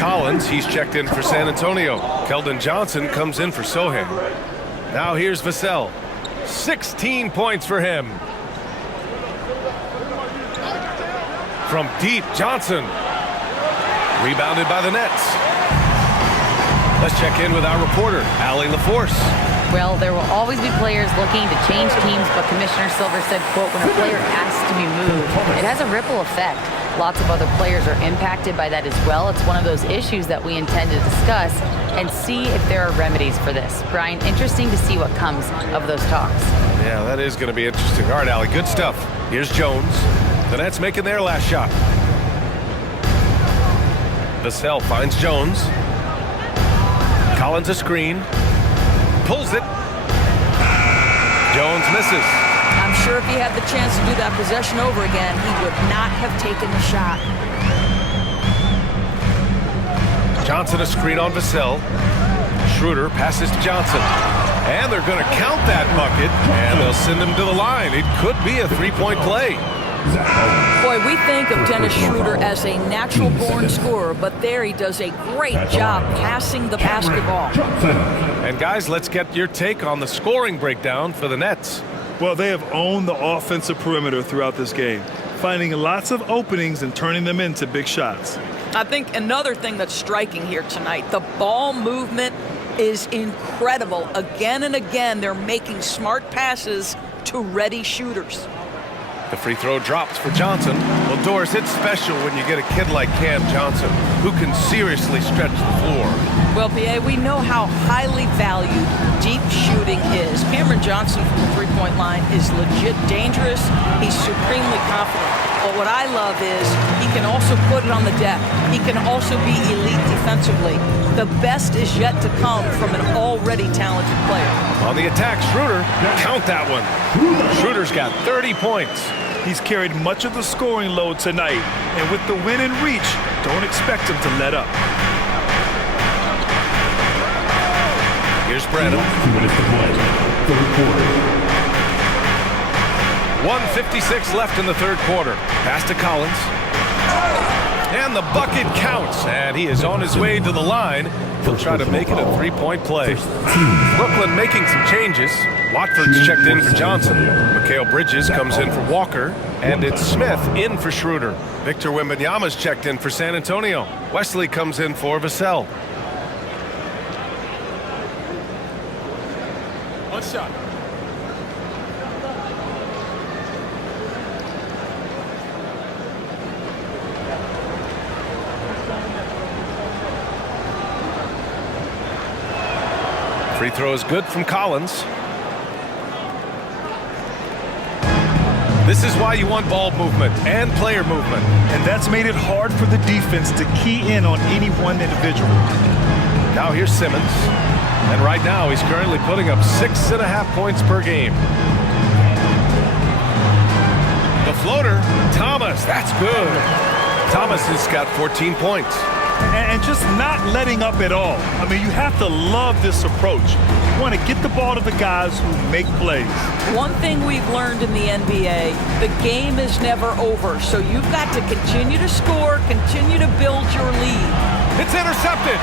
Collins, he's checked in for San Antonio. Keldon Johnson comes in for Sohan. Now here's Vassell. 16 points for him. From deep, Johnson. Rebounded by the Nets. Let's check in with our reporter, Allie LaForce. Well, there will always be players looking to change teams, but Commissioner Silver said, quote, when a player asks to be moved, it has a ripple effect. Lots of other players are impacted by that as well. It's one of those issues that we intend to discuss and see if there are remedies for this. Brian, interesting to see what comes of those talks. Yeah, that is going to be interesting. All right, Allie, good stuff. Here's Jones. The Nets making their last shot. Vassell finds Jones. Collins a screen. Pulls it. Jones misses. I'm sure if he had the chance to do that possession over again, he would not have taken the shot. Johnson a screen on Vassell. Schroeder passes to Johnson. And they're going to count that bucket, and they'll send him to the line. It could be a three-point play. Boy, we think of Dennis Schroeder as a natural-born scorer, but there he does a great job passing the basketball. And guys, let's get your take on the scoring breakdown for the Nets. Well, they have owned the offensive perimeter throughout this game, finding lots of openings and turning them into big shots. I think another thing that's striking here tonight, the ball movement is incredible. Again and again, they're making smart passes to ready shooters. The free throw drops for Johnson. Well, Doris, it's special when you get a kid like Cam Johnson who can seriously stretch the floor. Well, P.A., we know how highly valued deep shooting is. Cameron Johnson from the three-point line is legit dangerous. He's supremely confident. But what I love is he can also put it on the deck. He can also be elite defensively. The best is yet to come from an already talented player. On the attack, Schroeder, count that one. Schroeder's got 30 points. He's carried much of the scoring load tonight, and with the win in reach, don't expect him to let up. Here's Branham. 2 minutes to play. Third quarter. 1:56 left in the third quarter. Pass to Collins. And the bucket counts, and he is on his way to the line. He'll try to make it a three-point play. Brooklyn making some changes. Watford's checked in for Johnson. Mikal Bridges comes in for Walker. And it's Smith in for Schroeder. Victor Wembanyama's checked in for San Antonio. Wesley comes in for Vassell. One shot. Free throw is good from Collins. This is why you want ball movement and player movement. And that's made it hard for the defense to key in on any one individual. Now here's Simmons. And right now he's currently putting up 6.5 points per game. The floater, Thomas, that's good. Thomas has got 14 points. And just not letting up at all. I mean, you have to love this approach. You want to get the ball to the guys who make plays. One thing we've learned in the NBA, the game is never over. So you've got to continue to score, continue to build your lead. It's intercepted.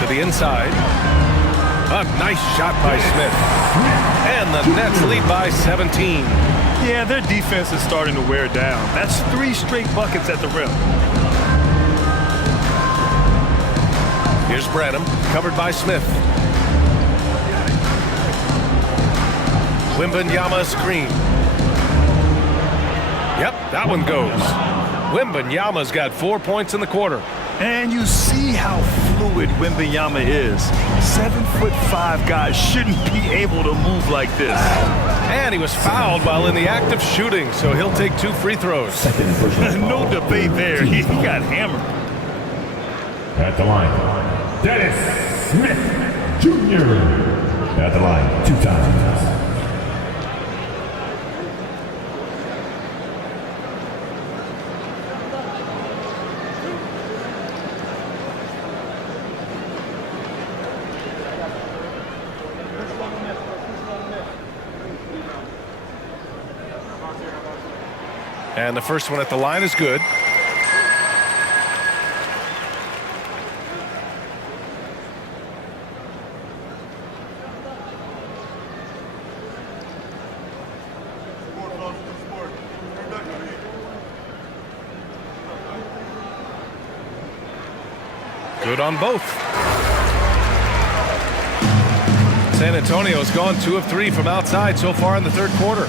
To the inside. A nice shot by Smith. And the Nets lead by 17. Yeah, their defense is starting to wear down. That's 3 straight buckets at the rim. Here's Branham, covered by Smith. Wembanyama screen. Yep, that one goes. Wembanyama's got 4 points in the quarter. And you see how fluid Wembanyama is. 7'5" guys shouldn't be able to move like this. And he was fouled while in the act of shooting, so he'll take 2 free throws. No debate there. He got hammered. At the line, Dennis Smith Jr. At the line 2 times. And the first one at the line is good. Good on both. San Antonio's gone 2 of 3 from outside so far in the third quarter.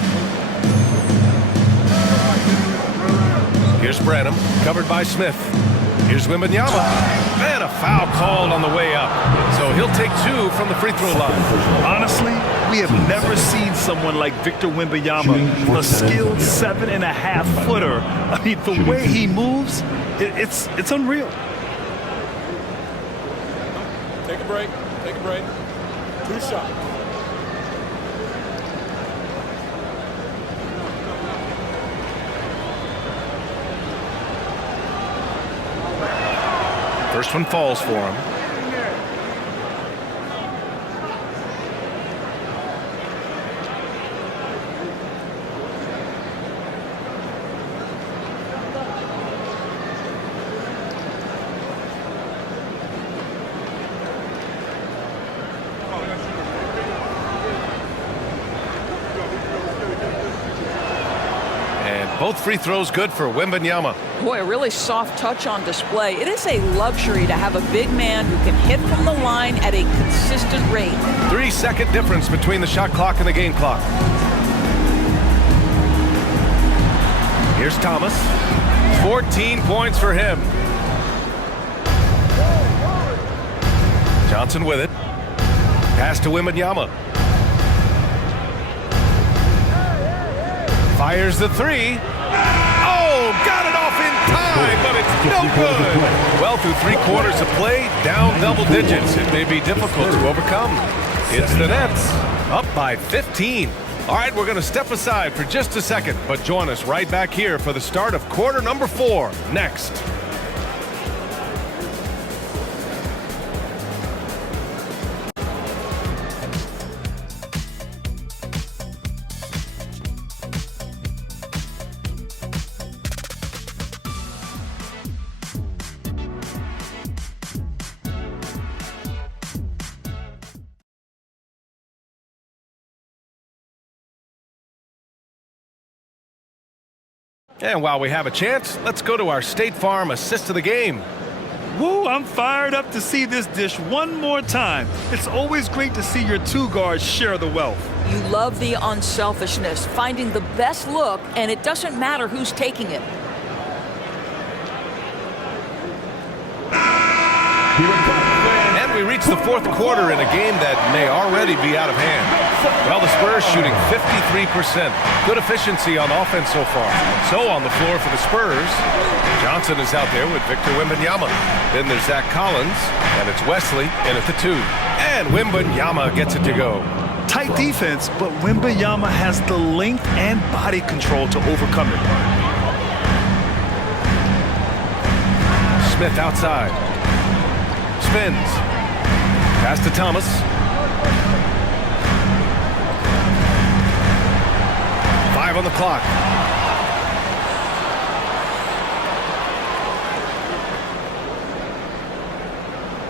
Here's Branham, covered by Smith. Here's Wembanyama. And a foul called on the way up. So he'll take 2 from the free throw line. Honestly, we have never seen someone like Victor Wembanyama, a skilled 7.5-footer. I mean, the way he moves, it's unreal. Take a break. Take a break. 2 shots. First one falls for him. Both free throws good for Wembanyama. Boy, a really soft touch on display. It is a luxury to have a big man who can hit from the line at a consistent rate. 3-second difference between the shot clock and the game clock. Here's Thomas. 14 points for him. Johnson with it. Pass to Wembanyama. Fires the 3. Oh, got it off in time, but it's no good. Well, through 3 quarters of play, down double digits. It may be difficult to overcome. It's the Nets, up by 15. All right, we're going to step aside for just a second, but join us right back here for the start of quarter number 4 next. And while we have a chance, let's go to our State Farm assist of the game. Woo, I'm fired up to see this dish one more time. It's always great to see your 2 guards share the wealth. You love the unselfishness, finding the best look, and it doesn't matter who's taking it. And we reach the 4th quarter in a game that may already be out of hand. Well, the Spurs shooting 53%. Good efficiency on offense so far. So on the floor for the Spurs, Johnson is out there with Victor Wembanyama. Then there's Zach Collins, and it's Wesley in at the 2. And Wembanyama gets it to go. Tight defense, but Wembanyama has the length and body control to overcome it. Smith outside. Spins. Pass to Thomas. On the clock.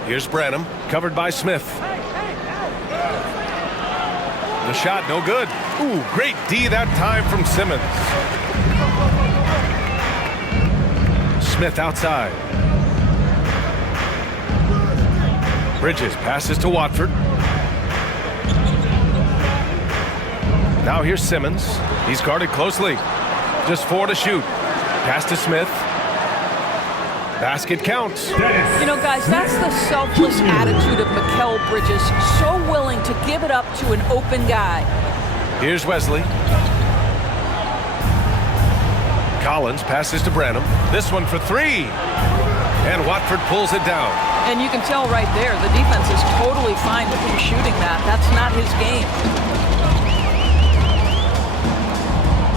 Here's Branham, covered by Smith. The shot, no good. Ooh, great D that time from Simmons. Smith outside. Bridges passes to Watford. Now here's Simmons. He's guarded closely. Just 4 to shoot. Pass to Smith. Basket counts. You know, guys, that's the selfless attitude of Mikal Bridges. So willing to give it up to an open guy. Here's Wesley. Collins passes to Branham. This one for 3. And Watford pulls it down. And you can tell right there, the defense is totally fine with him shooting that. That's not his game.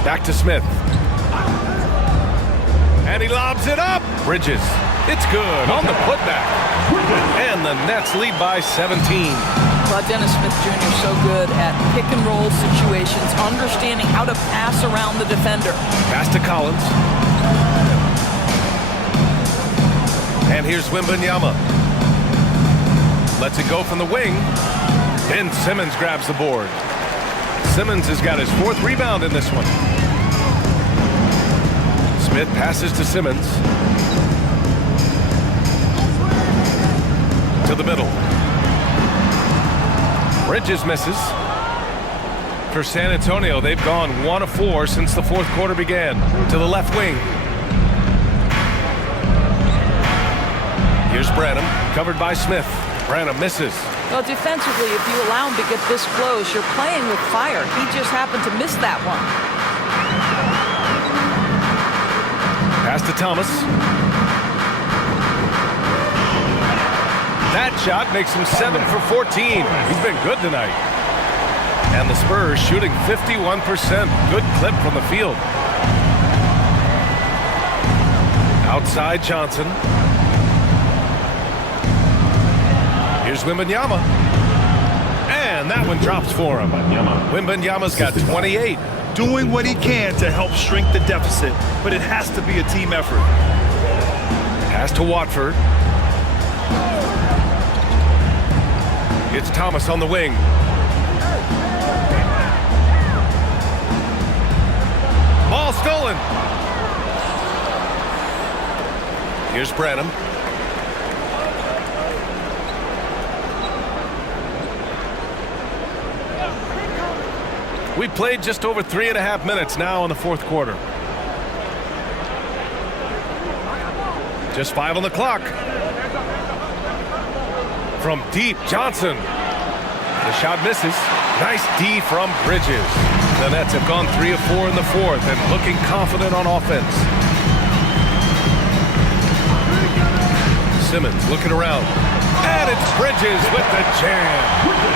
Back to Smith. And he lobs it up. Bridges. It's good on the putback. And the Nets lead by 17. Well, Dennis Smith Jr. so good at pick and roll situations, understanding how to pass around the defender. Pass to Collins. And here's Wembanyama. Lets it go from the wing. And Simmons grabs the board. Simmons has got his 4th rebound in this one. Smith passes to Simmons. To the middle. Bridges misses. For San Antonio, they've gone 1 of 4 since the 4th quarter began. To the left wing. Here's Branham, covered by Smith. Branham misses. Well, defensively, if you allow him to get this close, you're playing with fire. He just happened to miss that one. Pass to Thomas. That shot makes him 7 for 14. He's been good tonight. And the Spurs shooting 51%. Good clip from the field. Outside Johnson. Here's Wembanyama. And that one drops for him. Wembanyama's got 28. Doing what he can to help shrink the deficit, but it has to be a team effort. Pass to Watford. It's Thomas on the wing. Ball stolen. Here's Branham. We played just over 3.5 minutes now in the fourth quarter. Just 5 on the clock. From deep, Johnson. The shot misses. Nice D from Bridges. The Nets have gone 3 of 4 in the fourth and looking confident on offense. Simmons looking around. And it's Bridges with the jam.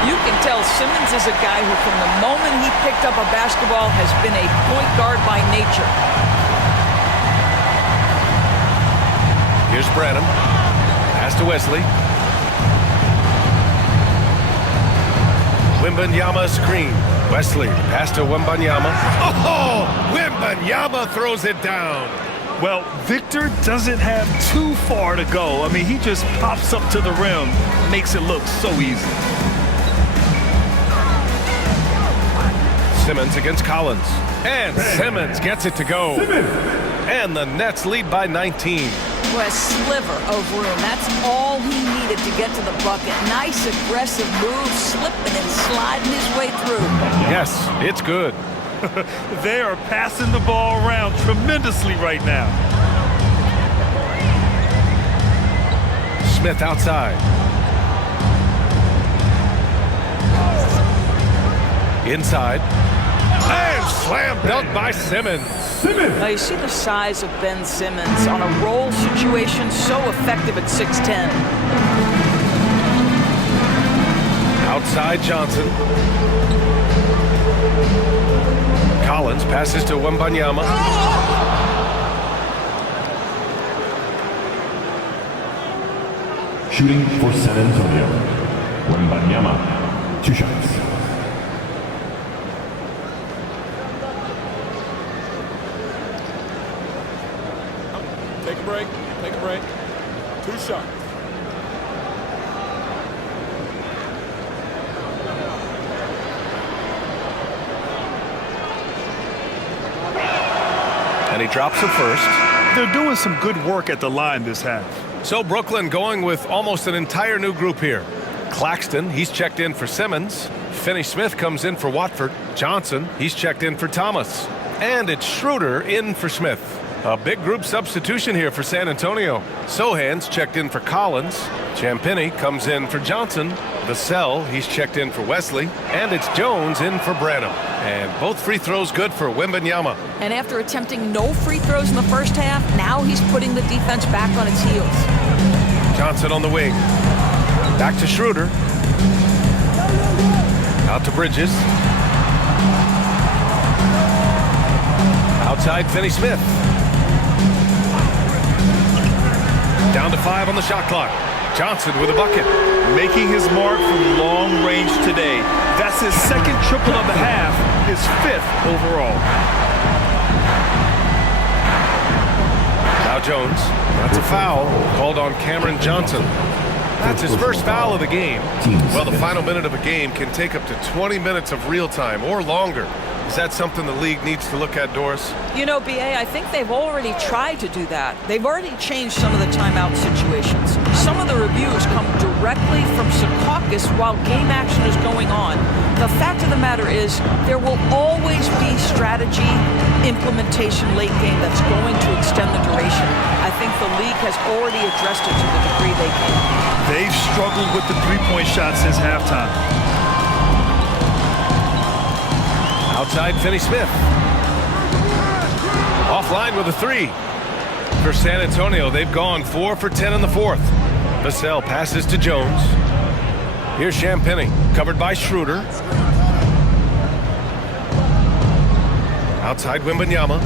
You can tell Simmons is a guy who, from the moment he picked up a basketball, has been a point guard by nature. Here's Branham. Pass to Wesley. Wembanyama screen. Wesley, pass to Wembanyama. Oh! Wembanyama throws it down. Well, Victor doesn't have too far to go. I mean, he just pops up to the rim, makes it look so easy. Simmons against Collins. And Simmons gets it to go. And the Nets lead by 19. A sliver of room. That's all he needed to get to the bucket. Nice aggressive move, slipping and sliding his way through. Yes, it's good. They are passing the ball around tremendously right now. Smith outside. Inside. And slam dunk by Simmons. Now you see the size of Ben Simmons on a roll situation, so effective at 6'10". Outside Johnson. Collins passes to Wembanyama. Shooting for San Antonio. Wembanyama, 2 shots. Take a break. Take a break. 2 shots. And he drops the first. They're doing some good work at the line this half. So Brooklyn going with almost an entire new group here. Claxton, he's checked in for Simmons. Finney-Smith comes in for Watford. Johnson, he's checked in for Thomas. And it's Schroeder in for Smith. A big group substitution here for San Antonio. Sohan's checked in for Collins. Champagnie comes in for Johnson. Vassell, he's checked in for Wesley. And it's Jones in for Branham. And both free throws good for Wembanyama. And after attempting no free throws in the first half, now he's putting the defense back on its heels. Johnson on the wing. Back to Schroeder. Out to Bridges. Outside Finney-Smith. Down to 5 on the shot clock. Johnson with a bucket. Making his mark from long range today. That's his second triple of the half, his 5th overall. Now Jones. That's a foul called on Cameron Johnson. That's his first foul of the game. Well, the final minute of a game can take up to 20 minutes of real time or longer. Is that something the league needs to look at, Doris? You know, BA, I think they've already tried to do that. They've already changed some of the timeout situations. Some of the reviews come directly from Secaucus while game action is going on. The fact of the matter is there will always be strategy implementation late game that's going to extend the duration. I think the league has already addressed it to the degree they can. They've struggled with the three-point shot since halftime. Outside, Finney-Smith. Offline with a three. For San Antonio, they've gone 4 for 10 in the fourth. Vassell passes to Jones. Here's Champagnie, covered by Schroeder. Outside, Wembanyama.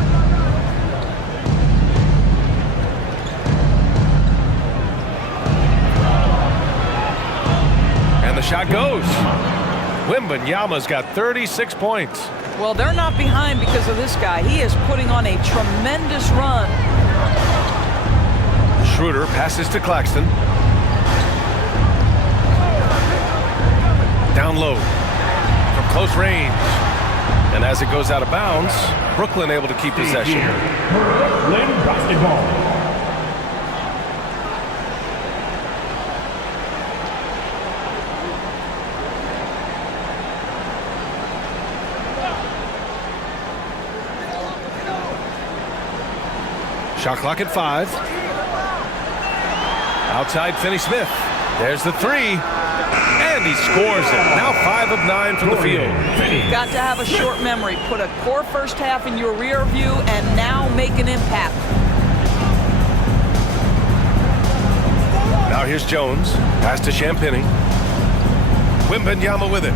And the shot goes. Wembanyama's got 36 points. Well, they're not behind because of this guy. He is putting on a tremendous run. Schroeder passes to Claxton. Down low from close range. And as it goes out of bounds, Brooklyn able to keep possession. Brooklyn basketball. Shot clock at 5. Outside, Finney-Smith. There's the three. And he scores it. Now 5 of 9 from the field. You've got to have a short memory. Put a poor first half in your rear view and now make an impact. Now here's Jones. Pass to Champagnie. Wembanyama with it.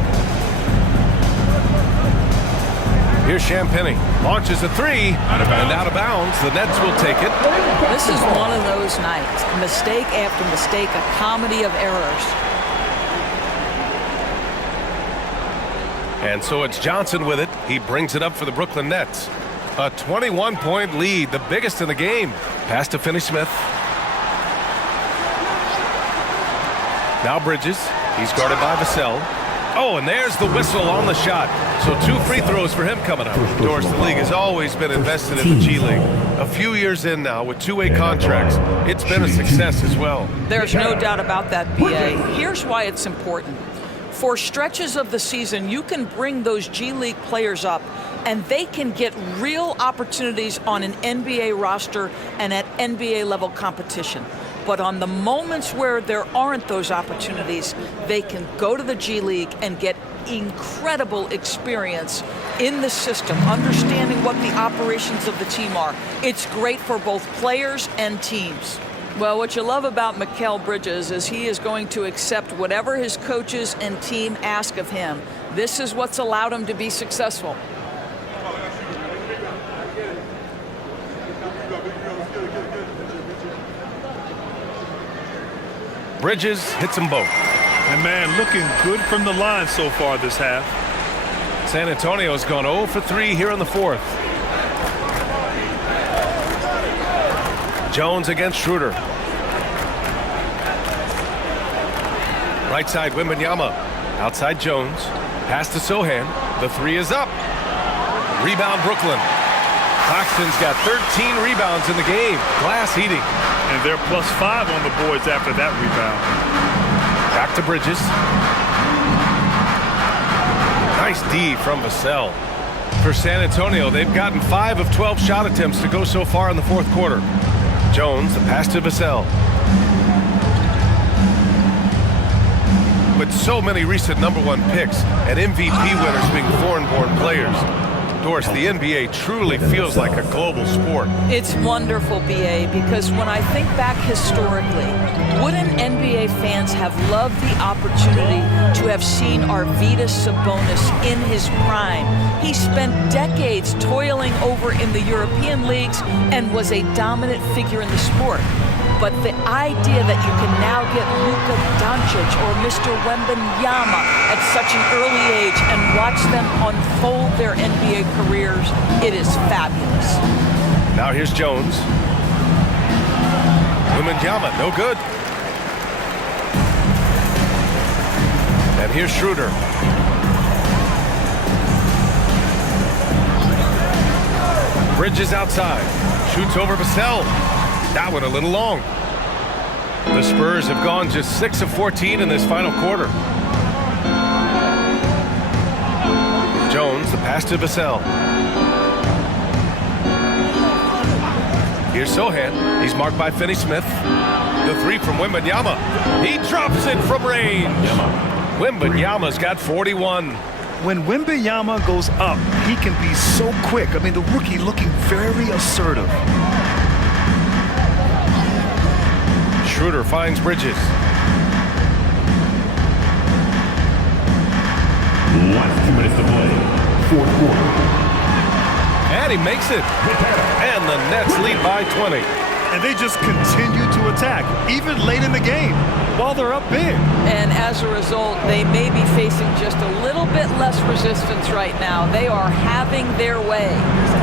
Here's Champagnie. Launches a three. And out of bounds. The Nets will take it. This is one of those nights. Mistake after mistake, a comedy of errors. And so it's Johnson with it. He brings it up for the Brooklyn Nets. A 21-point lead, the biggest in the game. Pass to Finney-Smith. Now Bridges. He's guarded by Vassell. Oh, and there's the whistle on the shot. So 2 free throws for him coming up. Doris, the league has always been invested in the G League. A few years in now with 2-way contracts. It's been a success as well. There's no doubt about that, BA. Here's why it's important. For stretches of the season, you can bring those G League players up and they can get real opportunities on an NBA roster and at NBA level competition. But on the moments where there aren't those opportunities, they can go to the G League and get incredible experience in the system, understanding what the operations of the team are. It's great for both players and teams. Well, what you love about Mikal Bridges is he is going to accept whatever his coaches and team ask of him. This is what's allowed him to be successful. Bridges hits them both. And man, looking good from the line so far this half. San Antonio's gone 0 for 3 here in the fourth. Jones against Schroeder. Right side, Wembanyama. Outside Jones. Pass to Sohan. The three is up. Rebound, Brooklyn. Claxton's got 13 rebounds in the game. Glass heating. And they're +5 on the boards after that rebound. Back to Bridges. Nice D from Vassell. For San Antonio, they've gotten 5 of 12 shot attempts to go so far in the fourth quarter. Jones, the pass to Vassell. With so many recent #1 picks and MVP winners being foreign-born players, Doris, the NBA truly feels like a global sport. It's wonderful, BA, because when I think back historically, wouldn't NBA fans have loved the opportunity to have seen Arvydas Sabonis in his prime? He spent decades toiling over in the European leagues and was a dominant figure in the sport. But the idea that you can now get Luka Doncic or Mr. Wembanyama at such an early age and watch them unfold their NBA careers, it is fabulous. Now here's Jones. Wembanyama, no good. And here's Schroeder. Bridges outside. Shoots over Vassell. That one a little long. The Spurs have gone just 6 of 14 in this final quarter. Jones, the pass to Vassell. Here's Sohan. He's marked by Finney Smith. The three from Wembanyama. He drops it from range. Wembanyama's got 41. When Wembanyama goes up, he can be so quick. I mean, the rookie looking very assertive. Schroeder finds Bridges. Last 2 minutes to play. Fourth quarter. And he makes it. And the Nets lead by 20. And they just continue to attack, even late in the game, while they're up big. And as a result, they may be facing just a little bit less resistance right now. They are having their way.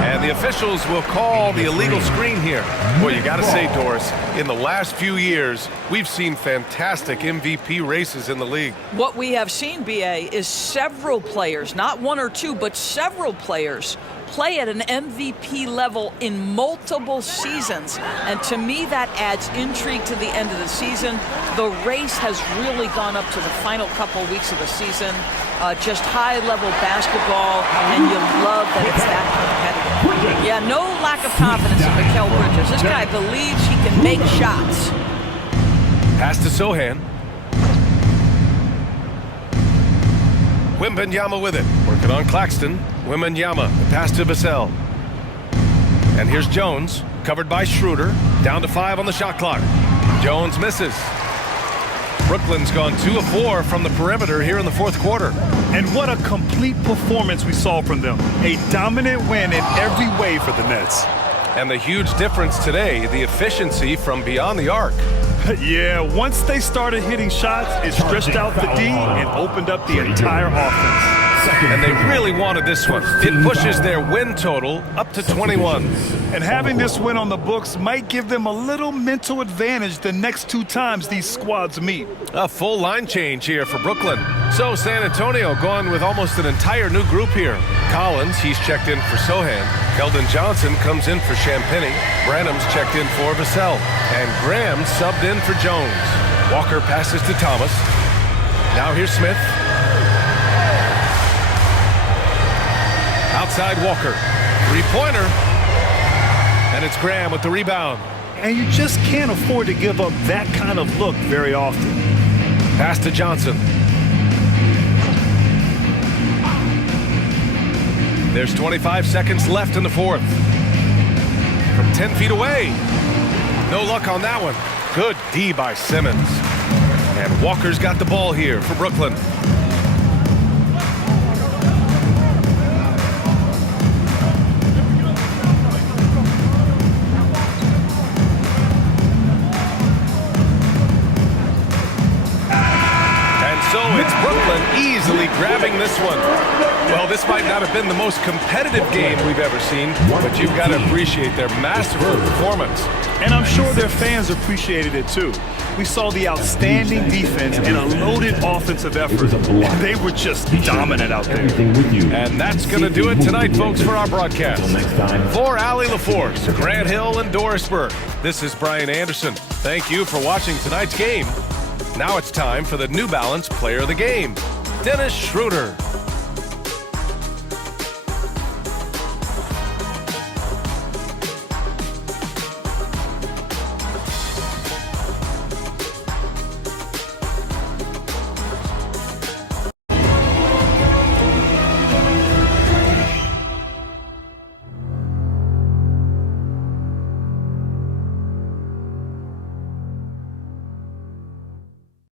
And the officials will call the illegal screen here. Well, you got to say, Doris, in the last few years, we've seen fantastic MVP races in the league. What we have seen, BA, is several players, not one or two, but several players, play at an MVP level in multiple seasons. And to me, that adds intrigue to the end of the season. The race has really gone up to the final couple weeks of the season. Just high-level basketball, and you love that it's that competitive. Yeah, no lack of confidence in Mikal Bridges. This guy believes he can make shots. Pass to Sohan. Wembanyama with it. Working on Claxton. Wembanyama. Pass to Vassell. And here's Jones. Covered by Schroeder. Down to 5 on the shot clock. Jones misses. Brooklyn's gone 2 of 4 from the perimeter here in the fourth quarter. And what a complete performance we saw from them. A dominant win in every way for the Nets. And the huge difference today, the efficiency from beyond the arc. Yeah, once they started hitting shots, it stretched out the D and opened up the entire offense. And they really wanted this one. It pushes their win total up to 21. And having this win on the books might give them a little mental advantage the next 2 times these squads meet. A full line change here for Brooklyn. So San Antonio going with almost an entire new group here. Collins, he's checked in for Sohan. Keldon Johnson comes in for Champagny. Branham's checked in for Vassell. And Graham subbed in for Jones. Walker passes to Thomas. Now here's Smith. Outside Walker. 3-pointer. And it's Graham with the rebound. And you just can't afford to give up that kind of look very often. Pass to Johnson. There's 25 seconds left in the fourth. From 10 feet away. No luck on that one. Good D by Simmons. And Walker's got the ball here for Brooklyn. So it's Brooklyn easily grabbing this one. Well, this might not have been the most competitive game we've ever seen, but you've got to appreciate their masterful performance. And I'm sure their fans appreciated it too. We saw the outstanding defense and a loaded offensive effort. And they were just dominant out there. And that's going to do it tonight, folks, for our broadcast. For Allie LaForce, Grant Hill, and Doris Burke, this is Brian Anderson. Thank you for watching tonight's game. Now it's time for the New Balance Player of the Game, Dennis Schroeder.